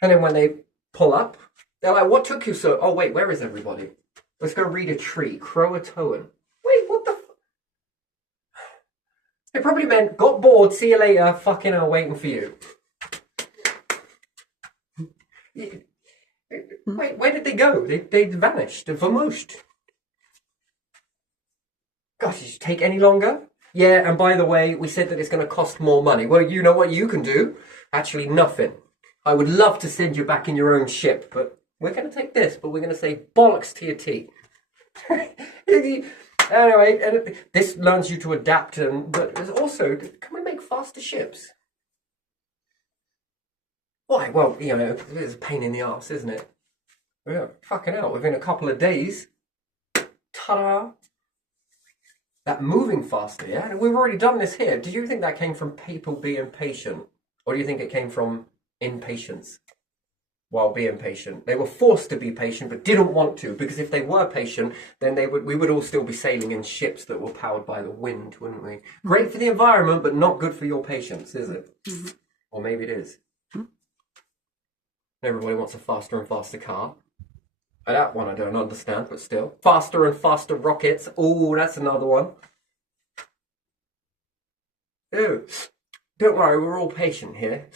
then when they pull up, they're like, what took you so? Oh wait, where is everybody? Let's go read a tree. Croatoan. Wait, what the? It probably meant got bored. See you later. Fucking hell, waiting for you. Wait, where did they go? They vanished. They vamooshed. Gosh, did it take any longer? Yeah, and by the way, we said that it's going to cost more money. Well, you know what you can do? Actually, nothing. I would love to send you back in your own ship, but we're going to take this, but we're going to say bollocks to your tea. Anyway, and this learns you to adapt, but there's also, can we make faster ships? Why? Well, it's a pain in the arse, isn't it? Yeah, fucking hell, within a couple of days, ta-da! That moving faster, yeah? We've already done this here. Do you think that came from people being patient? Or do you think it came from impatience while being patient? They were forced to be patient but didn't want to, because if they were patient, then we would all still be sailing in ships that were powered by the wind, wouldn't we? Great for the environment, but not good for your patience, is it? Mm-hmm. Or maybe it is. Mm-hmm. Everybody wants a faster and faster car. That one I don't understand, but still. Faster and faster rockets. Oh, that's another one. Oh, don't worry, we're all patient here.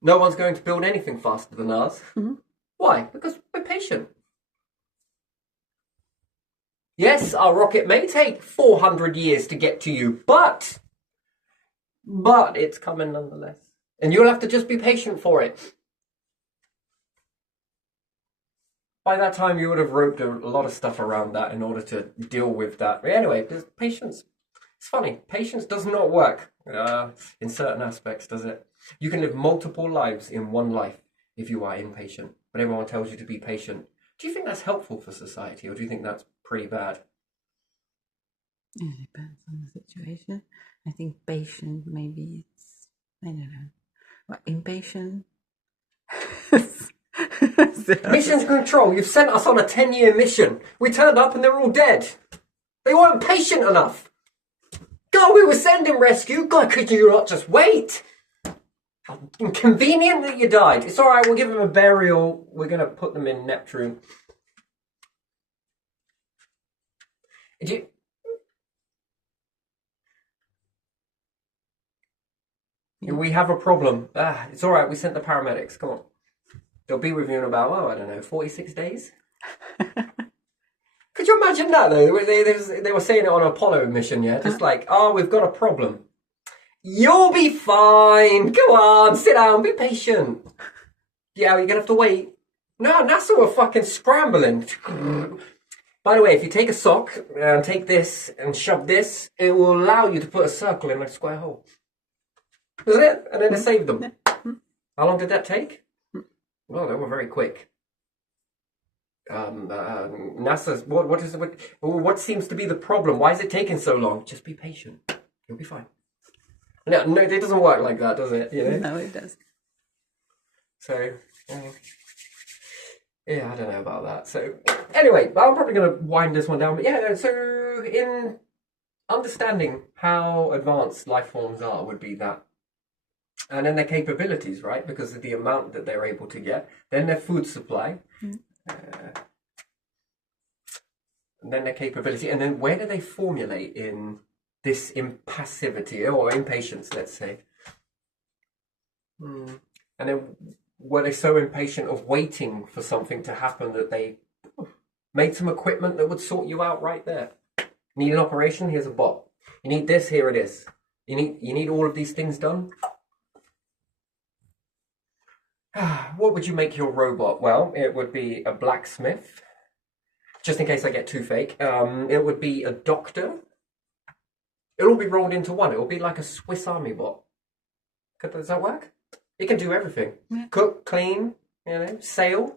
No one's going to build anything faster than us. Mm-hmm. Why? Because we're patient. Yes, our rocket may take 400 years to get to you, but it's coming nonetheless. And you'll have to just be patient for it. By that time, you would have roped a lot of stuff around that in order to deal with that. But anyway, there's patience. It's funny. Patience does not work in certain aspects, does it? You can live multiple lives in one life if you are impatient. But everyone tells you to be patient. Do you think that's helpful for society, or do you think that's pretty bad? It depends on the situation. I think patient, maybe it's, I don't know. But impatient... Mission control, you've sent us on a 10-year mission. We turned up and they're all dead. They weren't patient enough. God, we were sending rescue. God, could you not just wait? How inconvenient that you died. It's all right, we'll give them a burial. We're going to put them in Neptune. We have a problem. It's all right, we sent the paramedics. Come on. They'll be with you in about, I don't know, 46 days? Could you imagine that, though? They were saying it on an Apollo mission, yeah? Just like, we've got a problem. You'll be fine. Go on, sit down, be patient. Yeah, you're going to have to wait. No, NASA were fucking scrambling. By the way, if you take a sock and take this and shove this, it will allow you to put a circle in a square hole. Isn't it? And then it saved them. How long did that take? Well, they were very quick. NASA's what seems to be the problem? Why is it taking so long? Just be patient. You'll be fine. No, it doesn't work like that, does it? You know? No, it does. So, yeah, I don't know about that. So, anyway, I'm probably going to wind this one down. But yeah, so in understanding how advanced life forms are would be that. And then their capabilities, right? Because of the amount that they're able to get. Then their food supply. And then their capability. And then where do they formulate in this impassivity or impatience, let's say? And then were they so impatient of waiting for something to happen that they made some equipment that would sort you out right there? Need an operation? Here's a bot. You need this? Here it is. You need all of these things done? What would you make your robot? Well, it would be a blacksmith, just in case I get too fake. It would be a doctor. It'll all be rolled into one. It'll be like a Swiss Army bot. Does that work? It can do everything. Yeah. Cook, clean, sail,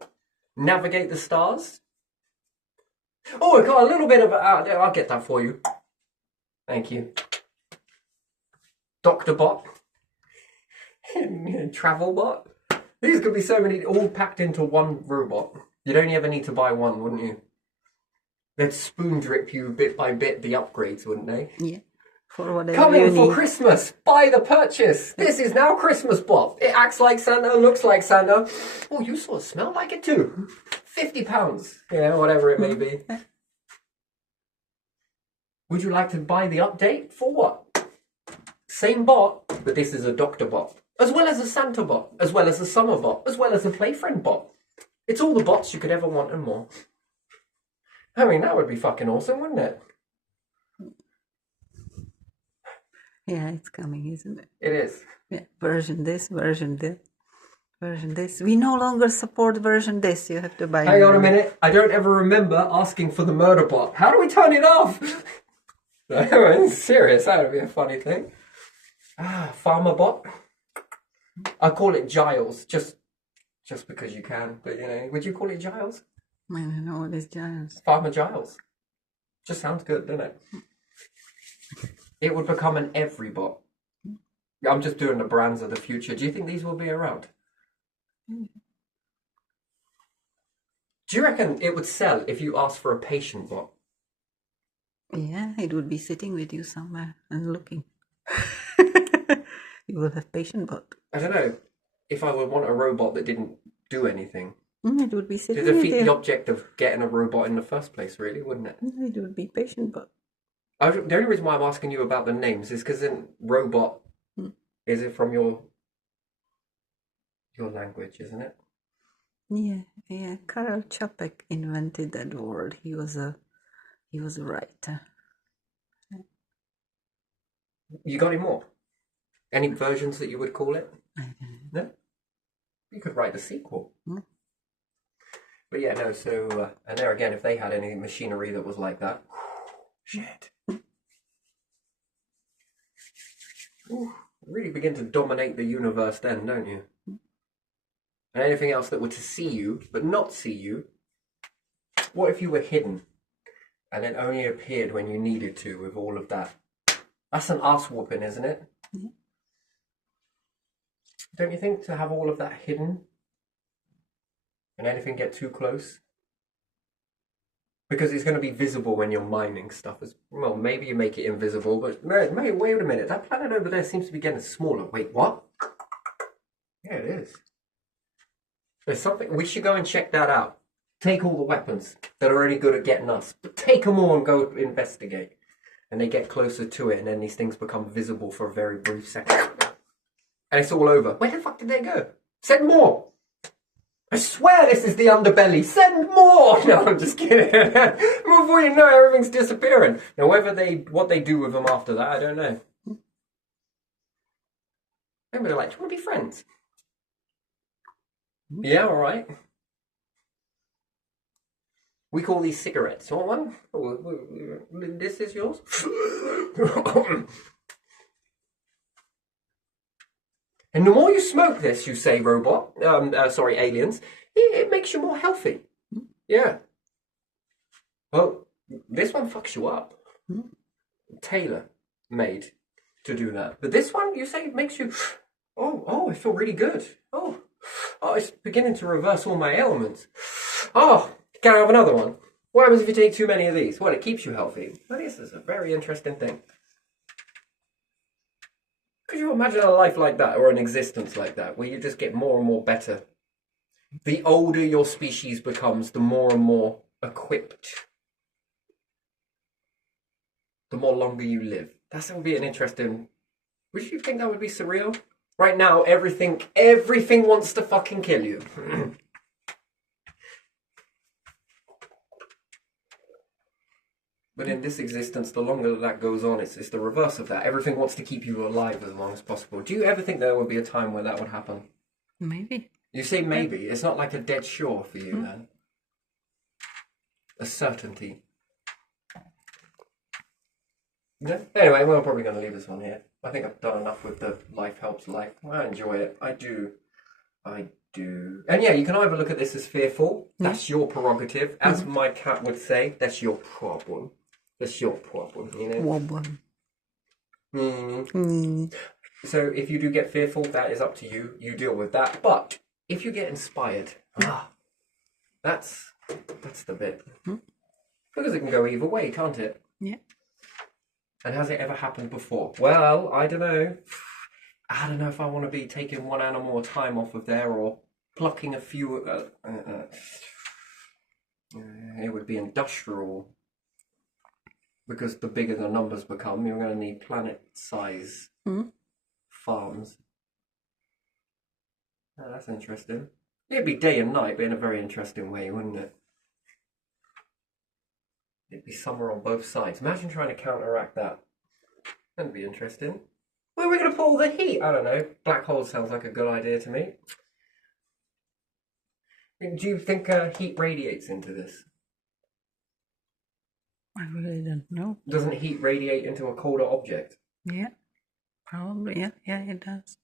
navigate the stars. Oh, it got a little bit of I'll get that for you. Thank you. Dr. Bot. Travel bot. These could be so many, all packed into one robot. You'd only ever need to buy one, wouldn't you? They'd spoon drip you bit by bit the upgrades, wouldn't they? Yeah. For whatever Coming you for need. Christmas. Buy the purchase. This is now Christmas bot. It acts like Santa, looks like Santa. Oh, you sort of smell like it too. £50. Yeah, whatever it may be. Would you like to buy the update? For what? Same bot, but this is a doctor bot. As well as a Santa bot. As well as a summer bot. As well as a playfriend bot. It's all the bots you could ever want and more. I mean, that would be fucking awesome, wouldn't it? Yeah, it's coming, isn't it? It is. Yeah. Version this, version this, version this. We no longer support version this. You have to buy. Hang on a minute. I don't ever remember asking for the murder bot. How do we turn it off? I'm serious. That would be a funny thing. Farmer bot. I call it Giles, just because you can. But you know, would you call it Giles? I don't know what is Giles. Farmer Giles. Just sounds good, doesn't it? It would become an every bot. I'm just doing the brands of the future. Do you think these will be around? Do you reckon it would sell if you asked for a patient bot? Yeah, it would be sitting with you somewhere and looking. You will have patient bot. I don't know. If I would want a robot that didn't do anything, It would be to sitting with defeat the you. object of getting a robot in the first place, really, wouldn't it? It would be patient bot. The only reason why I'm asking you about the names is because in robot, is it from your language, isn't it? Yeah. Karel Čapek invented that word. He was a writer. You got any more? Any versions that you would call it? I don't know. No? You could write the sequel. Hmm. But yeah, no, so, and there again, if they had any machinery that was like that, shit. Ooh, really begin to dominate the universe then, don't you? And anything else that were to see you, but not see you, what if you were hidden, and then only appeared when you needed to with all of that? That's an ass whooping, isn't it? Mm-hmm. Don't you think, to have all of that hidden and anything get too close? Because it's going to be visible when you're mining stuff. As well, maybe you make it invisible, but wait a minute. That planet over there seems to be getting smaller. Wait, what? Yeah, it is. There's something. We should go and check that out. Take all the weapons that are really good at getting us, but take them all and go investigate. And they get closer to it, and then these things become visible for a very brief second. And it's all over. Where the fuck did they go? Send more! I swear this is the underbelly. Send more! No, I'm just kidding. Before you know, everything's disappearing. Now, what they do with them after that, I don't know. Maybe they're like, do you want to be friends? Yeah, all right. We call these cigarettes. Want one? Oh, this is yours? And the more you smoke this, you say, aliens, it makes you more healthy. Yeah. Well, this one fucks you up. Tailor made to do that. But this one, you say, it makes you, I feel really good. Oh, it's beginning to reverse all my ailments. Oh, can I have another one? What happens if you take too many of these? Well, it keeps you healthy. Well, this is a very interesting thing. Could you imagine a life like that, or an existence like that, where you just get more and more better? The older your species becomes, the more and more equipped. The more longer you live. That would be an interesting... Would you think that would be surreal? Right now, everything wants to fucking kill you. But in this existence, the longer that goes on, it's the reverse of that. Everything wants to keep you alive as long as possible. Do you ever think there would be a time where that would happen? Maybe. You say maybe. It's not like a dead sure for you then. A certainty. No? Anyway, we're probably going to leave this one here. I think I've done enough with the life helps life. I enjoy it. I do. And yeah, you can either look at this as fearful. That's your prerogative. As my cat would say, that's your problem. That's your problem, you know? Wobbling. So if you do get fearful, that is up to you. You deal with that. But if you get inspired, that's the bit. Because it can go either way, can't it? Yeah. And has it ever happened before? Well, I don't know. I don't know if I want to be taking one animal at a time off of there or plucking a few. It would be industrial. Because the bigger the numbers become, you're going to need planet-size farms. Oh, that's interesting. It'd be day and night, but in a very interesting way, wouldn't it? It'd be summer on both sides. Imagine trying to counteract that. That'd be interesting. Where are we going to pull the heat? I don't know. Black holes sounds like a good idea to me. Do you think heat radiates into this? I really don't know. Doesn't heat radiate into a colder object? Yeah, probably. Yeah, it does.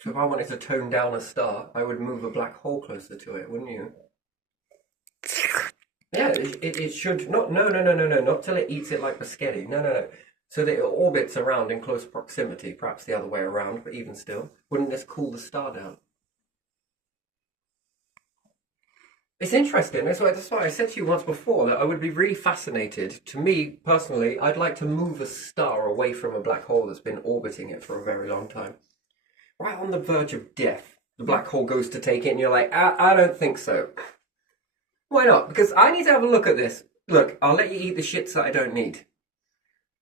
So if I wanted to tone down a star, I would move a black hole closer to it, wouldn't you? Yeah, it should not. No, not till it eats it like spaghetti. No. So that it orbits around in close proximity, perhaps the other way around, but even still, wouldn't this cool the star down? It's interesting. That's why I said to you once before that I would be really fascinated. To me, personally, I'd like to move a star away from a black hole that's been orbiting it for a very long time. Right on the verge of death, the black hole goes to take it and you're like, I don't think so. Why not? Because I need to have a look at this. Look, I'll let you eat the shits that I don't need.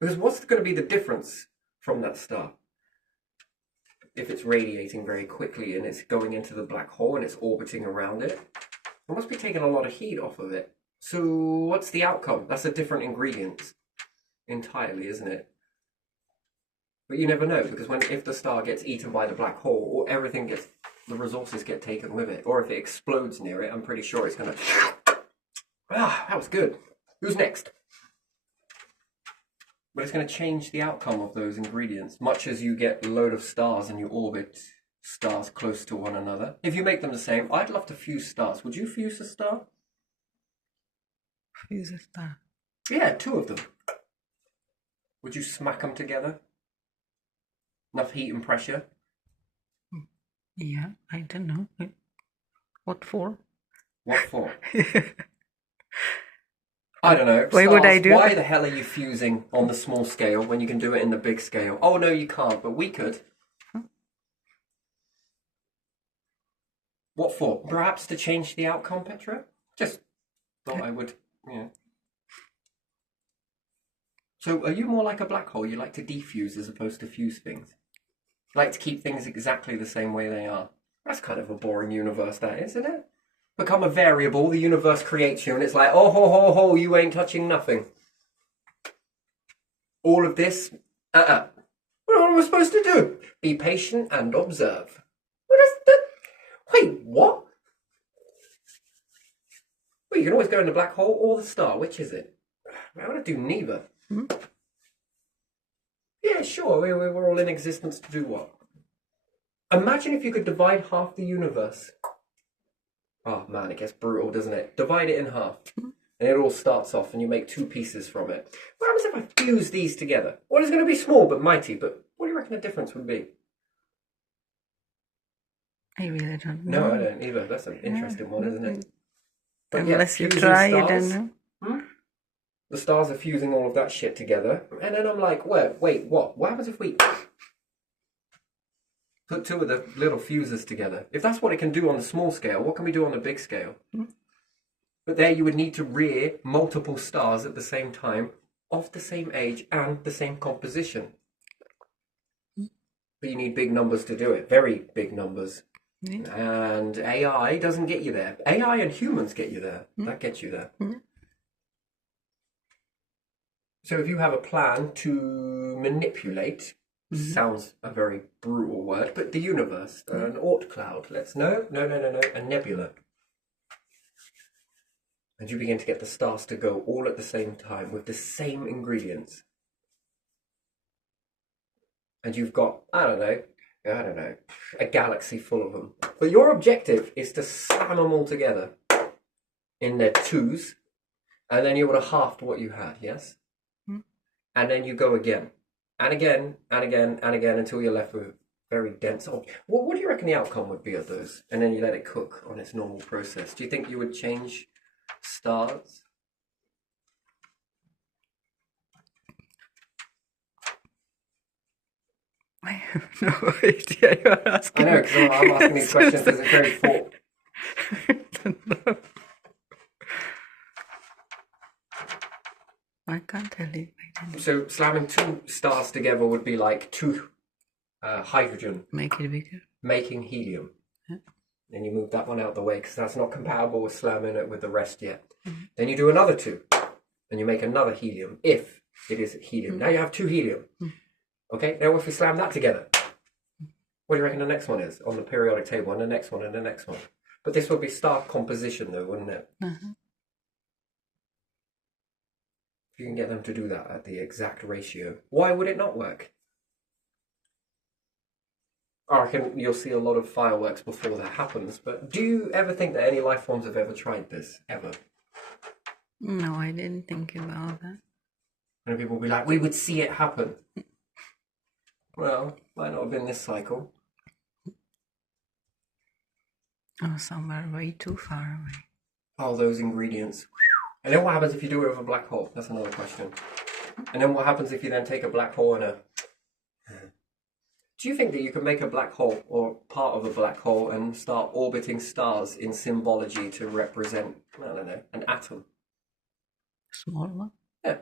Because what's going to be the difference from that star? If it's radiating very quickly and it's going into the black hole and it's orbiting around it, it must be taking a lot of heat off of it. So what's the outcome? That's a different ingredient entirely, isn't it? But you never know, because if the star gets eaten by the black hole, or the resources get taken with it, or if it explodes near it, I'm pretty sure it's going to... that was good. Who's next? But it's going to change the outcome of those ingredients, much as you get a load of stars and you orbit stars close to one another. If you make them the same, I'd love to fuse stars. Would you fuse a star? Fuse a star? Yeah, 2 of them. Would you smack them together? Enough heat and pressure? Yeah, I don't know. What for? What for? I don't know. Why would I do Why that? the hell are you fusing on the small scale when you can do it in the big scale? Oh, no, you can't, but we could. What for? Perhaps to change the outcome, Petra? Just thought I would, So are you more like a black hole? You like to defuse as opposed to fuse things? You like to keep things exactly the same way they are? That's kind of a boring universe, that is, isn't it? Become a variable, the universe creates you, and it's like, oh, ho, you ain't touching nothing. All of this, What am I supposed to do? Be patient and observe. What is that? Wait, what? Well, you can always go in the black hole or the star. Which is it? I want to do neither. Yeah, sure. We're all in existence to do what? Imagine if you could divide half the universe. Oh man, it gets brutal, doesn't it? Divide it in half. And it all starts off and you make 2 pieces from it. What happens if I fuse these together? Well, it's going to be small but mighty, but what do you reckon the difference would be? I really don't know. No, I don't either. That's an interesting one, isn't it? But Unless you fusing try, you stars, don't know. The stars are fusing all of that shit together. And then I'm like, wait, what? What happens if we put 2 of the little fuses together? If that's what it can do on the small scale, what can we do on the big scale? But there you would need to rear multiple stars at the same time, of the same age and the same composition. But you need big numbers to do it, very big numbers. And AI doesn't get you there. AI and humans get you there. That gets you there. So if you have a plan to manipulate, sounds a very brutal word, but the universe, an Oort cloud, no, a nebula. And you begin to get the stars to go all at the same time with the same ingredients. And you've got, I don't know, a galaxy full of them. But your objective is to slam them all together in their 2s, and then you would have halved what you had, yes? And then you go again. and again and again and again until you're left with very dense. Oh, what do you reckon the outcome would be of those? And then you let it cook on its normal process. Do you think you would change stars? I have no idea. You are I asking know, me because I'm asking these questions because it's very thought. I don't know. I can't tell you. I didn't So slamming two stars together would be like two hydrogen make it bigger. making helium. Yeah. Then you move that one out the way because that's not compatible with slamming it with the rest yet. Then you do another two, and you make another helium if it is helium. Now you have two helium. Okay, now if we slam that together, what do you reckon the next one is on the periodic table, and the next one, and the next one? But this would be star composition, though, wouldn't it? Uh-huh. If you can get them to do that at the exact ratio, why would it not work? I reckon you'll see a lot of fireworks before that happens, but do you ever think that any life forms have ever tried this? Ever? No, I didn't think about that. And people will be like, we would see it happen. Well, might not have been this cycle. Oh, somewhere way too far away. Oh, those ingredients. And then what happens if you do it with a black hole? That's another question. And then what happens if you then take a black hole and a... Do you think that you can make a black hole or part of a black hole and start orbiting stars in symbology to represent, I don't know, an atom? Small one? Yeah.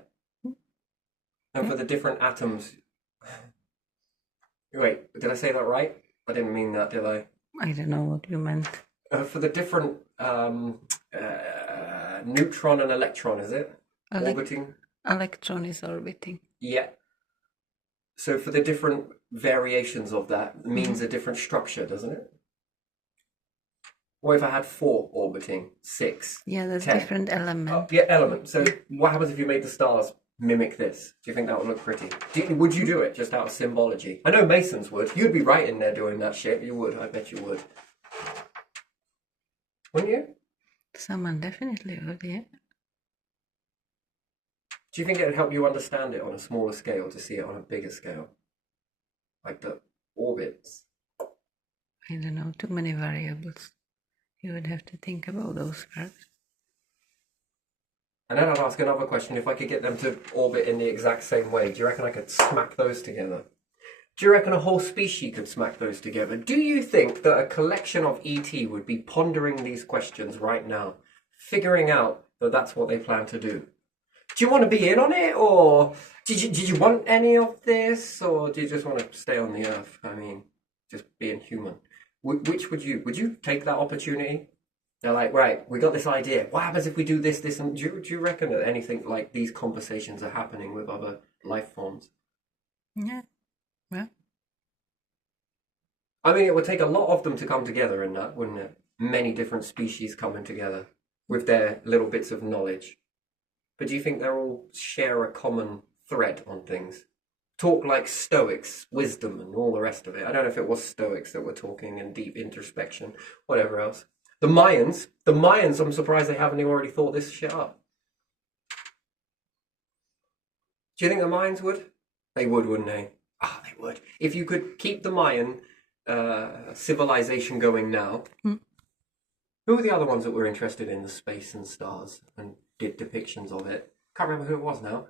And for the different atoms... Wait, did I say that right? I didn't mean that, did I? I don't know what you meant. For the different neutron and electron, is it? Orbiting? Electron is orbiting. Yeah. So for the different variations of that means a different structure, doesn't it? What if I had 4 orbiting, 6? Yeah, that's 10? different element. Yeah, element. So what happens if you made the stars mimic this? Do you think that would look pretty? Would you do it just out of symbology? I know Masons would. You'd be right in there doing that shit. You would. I bet you would. Wouldn't you? Someone definitely would, yeah. Do you think it would help you understand it on a smaller scale to see it on a bigger scale? Like the orbits? I don't know, too many variables. You would have to think about those first. And then I'd ask another question. If I could get them to orbit in the exact same way, do you reckon I could smack those together? Do you reckon a whole species could smack those together? Do you think that a collection of ET would be pondering these questions right now, figuring out that that's what they plan to do? Do you want to be in on it, or did you want any of this, or do you just want to stay on the Earth? I mean, just being human. Which would you take that opportunity? They're like, right, we got this idea. What happens if we do this, and do you reckon that anything like these conversations are happening with other life forms? Yeah, well. I mean, it would take a lot of them to come together in that, wouldn't it? Many different species coming together with their little bits of knowledge. But do you think they all share a common thread on things? Talk like Stoics, wisdom and all the rest of it. I don't know if it was Stoics that were talking in deep introspection, whatever else. The Mayans, I'm surprised they haven't already thought this shit up. Do you think the Mayans would? They would, wouldn't they? Ah, they would. If you could keep the Mayan civilization going now, who were the other ones that were interested in the space and stars and did depictions of it? Can't remember who it was now.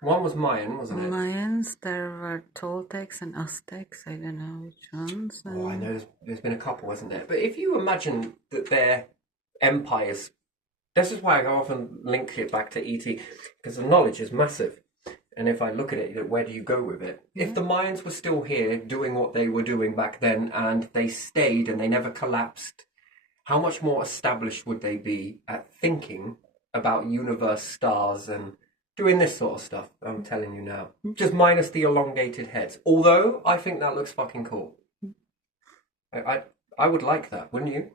One was Mayan, wasn't it? Mayans, there were Toltecs and Aztecs. I don't know which ones. Oh, I know there's been a couple, hasn't there? But if you imagine that their empires, this is why I often link it back to ET, because the knowledge is massive. And if I look at it, where do you go with it? If the Mayans were still here doing what they were doing back then and they stayed and they never collapsed, how much more established would they be at thinking about universe, stars, and doing this sort of stuff? I'm telling you now. Just minus the elongated heads. Although, I think that looks fucking cool. I would like that, wouldn't you?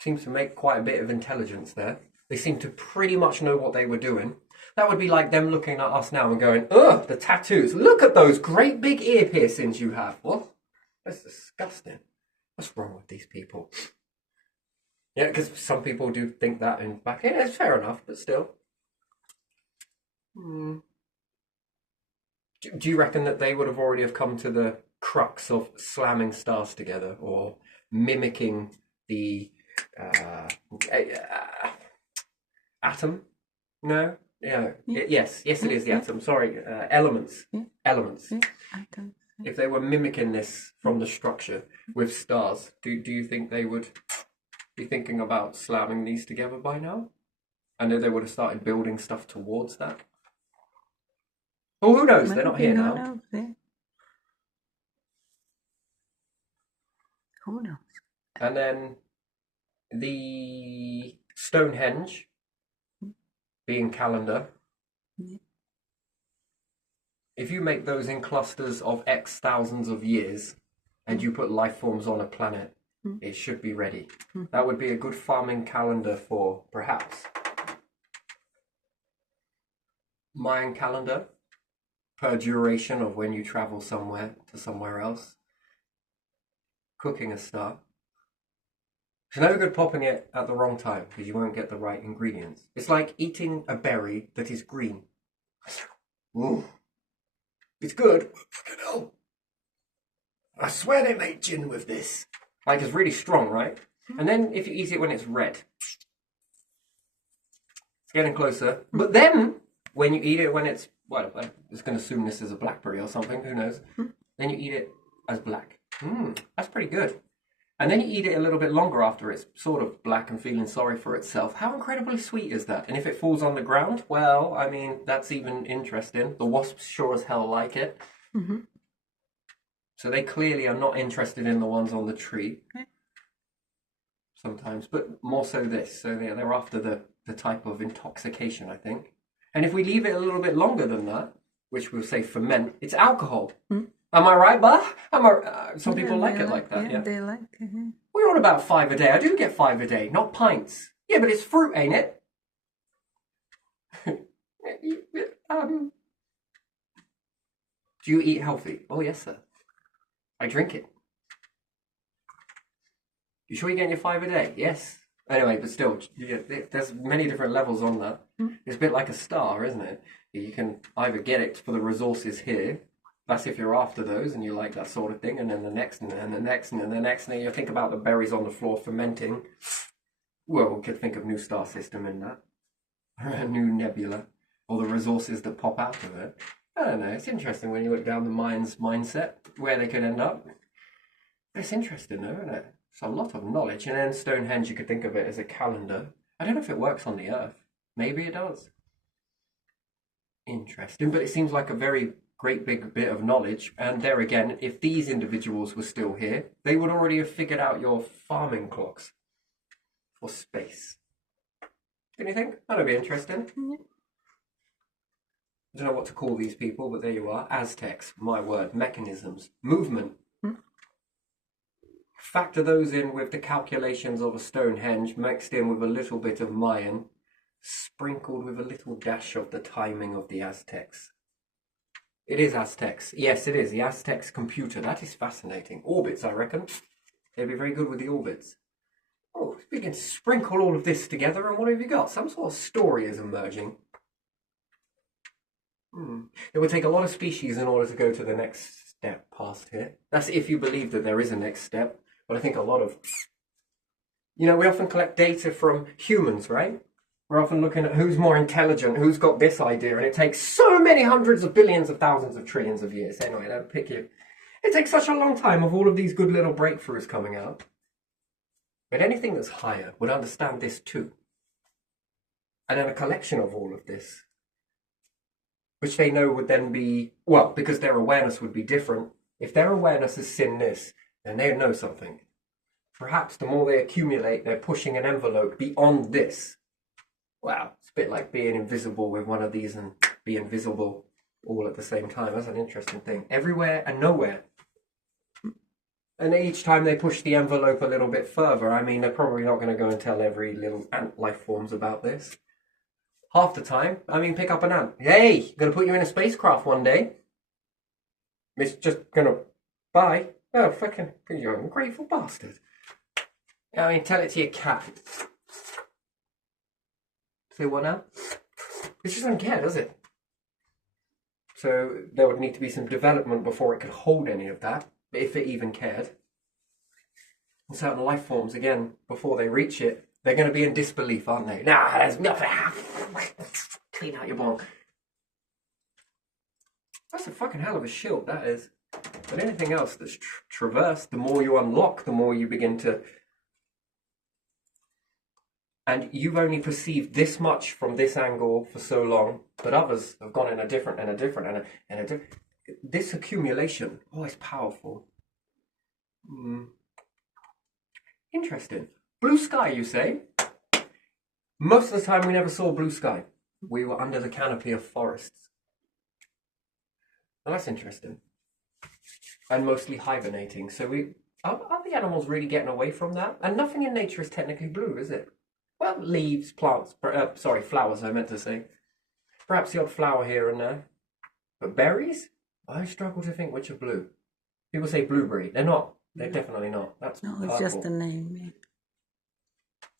Seems to make quite a bit of intelligence there. They seem to pretty much know what they were doing. That would be like them looking at us now and going, ugh, the tattoos. Look at those great big ear piercings you have. What? That's disgusting. What's wrong with these people? Yeah, because some people do think that in back. Yeah, it's fair enough, but still. Do you reckon that they would have already have come to the crux of slamming stars together or mimicking the atom? No? Yeah. Yeah. Yes, it is the atom. Sorry, elements. Yeah. Elements. Yeah, I don't. If they were mimicking this from the structure with stars, do you think they would be thinking about slamming these together by now? And then they would have started building stuff towards that? Well, who knows? They're not Maybe, here no, now. no, yeah. Who knows? And then the Stonehenge being calendar. Yeah. If you make those in clusters of X thousands of years and you put life forms on a planet, it should be ready. That would be a good farming calendar for perhaps Mayan calendar per duration of when you travel somewhere to somewhere else. Cooking a star. It's no good popping it at the wrong time because you won't get the right ingredients. It's like eating a berry that is green. Ooh. It's good. Fucking hell. I swear they made gin with this. Like, it's really strong, right? And then if you eat it when it's red, it's getting closer. But then, when you eat it when it's, well, I'm just going to assume this is a blackberry or something, who knows? Then you eat it as black. That's pretty good. And then you eat it a little bit longer after it's sort of black and feeling sorry for itself. How incredibly sweet is that? And if it falls on the ground, well, I mean, that's even interesting. The wasps sure as hell like it. Mm-hmm. So they clearly are not interested in the ones on the tree. Okay. Sometimes, but more so this. So they're after the type of intoxication, I think. And if we leave it a little bit longer than that, which we'll say ferment, it's alcohol. Am I right, Bah? Some people like it like that. Yeah, they like it. Yeah. We're on about 5 a day. I do get 5 a day, not pints. Yeah, but it's fruit, ain't it? Do you eat healthy? Oh, yes, sir. I drink it. You sure you're getting your 5 a day? Yes. Anyway, but still, there's many different levels on that. It's a bit like a star, isn't it? You can either get it for the resources here. That's if you're after those and you like that sort of thing. And then the next, and then the next, and then the next. And then you think about the berries on the floor fermenting. Well, we could think of new star system in that. A new nebula. Or the resources that pop out of it. I don't know. It's interesting when you look down the Mayans' mindset, where they could end up. It's interesting, though, isn't it? It's a lot of knowledge. And then Stonehenge, you could think of it as a calendar. I don't know if it works on the Earth. Maybe it does. Interesting. But it seems like a very great big bit of knowledge. And there again, if these individuals were still here, they would already have figured out your farming clocks for space. Don't you think? That'd be interesting. I don't know what to call these people, but there you are. Aztecs, my word. Mechanisms. Movement. Factor those in with the calculations of a Stonehenge, mixed in with a little bit of Mayan, sprinkled with a little dash of the timing of the Aztecs. It is Aztecs. Yes, it is. The Aztecs computer. That is fascinating. Orbits, I reckon. They'd be very good with the orbits. Oh, we can sprinkle all of this together, and what have you got? Some sort of story is emerging. It would take a lot of species in order to go to the next step past here. That's if you believe that there is a next step. But I think a lot of... we often collect data from humans, right? We're often looking at who's more intelligent, who's got this idea, and it takes so many hundreds of billions of thousands of trillions of years. Anyway, don't pick you. It takes such a long time of all of these good little breakthroughs coming out. But anything that's higher would understand this too. And then a collection of all of this, which they know would then be, well, because their awareness would be different. If their awareness is in this, then they know something. Perhaps the more they accumulate, they're pushing an envelope beyond this. Wow, it's a bit like being invisible with one of these and being visible all at the same time. That's an interesting thing. Everywhere and nowhere. And each time they push the envelope a little bit further, I mean, they're probably not going to go and tell every little ant life forms about this. Half the time, I mean, pick up an ant. Hey, going to put you in a spacecraft one day. It's just going to... Bye. Oh, fucking... You're an ungrateful bastard. I mean, tell it to your cat. Say what now? It just doesn't care, does it? So there would need to be some development before it could hold any of that, if it even cared. And certain life forms, again, before they reach it, they're going to be in disbelief, aren't they? Nah, there's nothing. Clean out your bong. That's a fucking hell of a shield, that is. But anything else that's traversed, the more you unlock, the more you begin to... And you've only perceived this much from this angle for so long, but others have gone in a different, This accumulation, oh, it's powerful. Interesting. Blue sky, you say? Most of the time we never saw blue sky. We were under the canopy of forests. Well, that's interesting. And mostly hibernating. So are the animals really getting away from that? And nothing in nature is technically blue, is it? Well, leaves, plants, flowers, I meant to say. Perhaps the odd flower here and there. But berries? I struggle to think which are blue. People say blueberry. They're not. They're definitely not. That's No, purple. it's just a name. Yeah.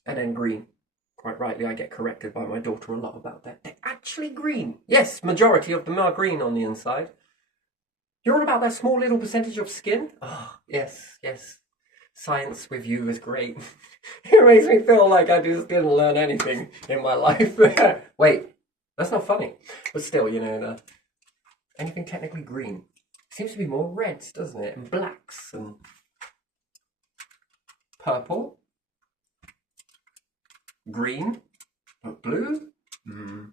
And then green. Quite rightly, I get corrected by my daughter a lot about that. They're actually green. Yes, majority of them are green on the inside. You're all about that small little percentage of skin? Oh, yes, yes. Science with you is great. It makes me feel like I just didn't learn anything in my life. Wait, that's not funny. But still, you know, anything technically green seems to be more reds, doesn't it? And blacks and purple. Green. But blue? Do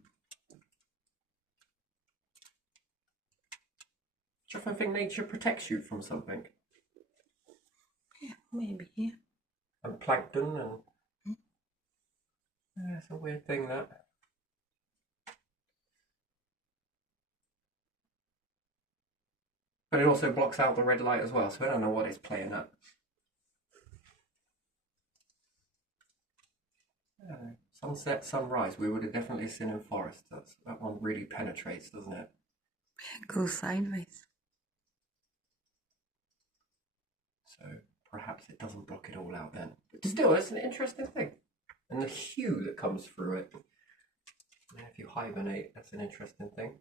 you often think nature protects you from something? Yeah, maybe. Yeah. And plankton and... Yeah, it's a weird thing, that. But it also blocks out the red light as well, so I don't know what it's playing at. Sunset, sunrise, we would have definitely seen in forest. That one really penetrates, doesn't it? Go sideways. So perhaps it doesn't block it all out then. But still, it's an interesting thing. And the hue that comes through it. And if you hibernate, that's an interesting thing.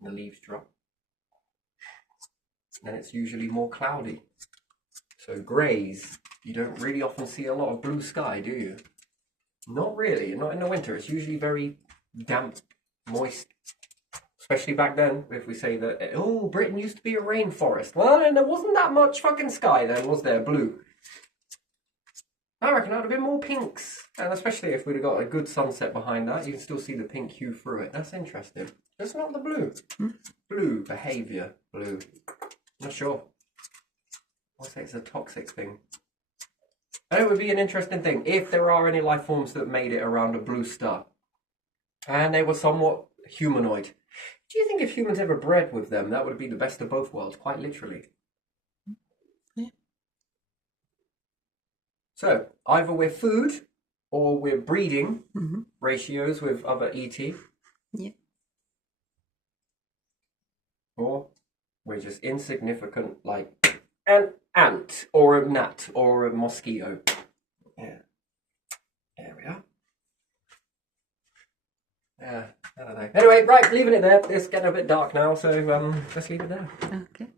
And the leaves drop. And it's usually more cloudy. So greys, you don't really often see a lot of blue sky, do you? Not really, not in the winter. It's usually very damp, moist. Especially back then, if we say that, oh, Britain used to be a rainforest. Well, and there wasn't that much fucking sky then, was there? Blue. I reckon that would have been more pinks. And especially if we'd have got a good sunset behind that, you can still see the pink hue through it. That's interesting. Just not the blue. Blue, behaviour, blue. Not sure. I'll say it's a toxic thing. And it would be an interesting thing if there are any life forms that made it around a blue star. And they were somewhat humanoid. Do you think if humans ever bred with them, that would be the best of both worlds, quite literally? Yeah. So, either we're food, or we're breeding ratios with other ET. Yeah. Or we're just insignificant, like an ant, or a gnat, or a mosquito. Yeah. There we are. Yeah, I don't know. Anyway, right, leaving it there. It's getting a bit dark now, so let's leave it there. Okay.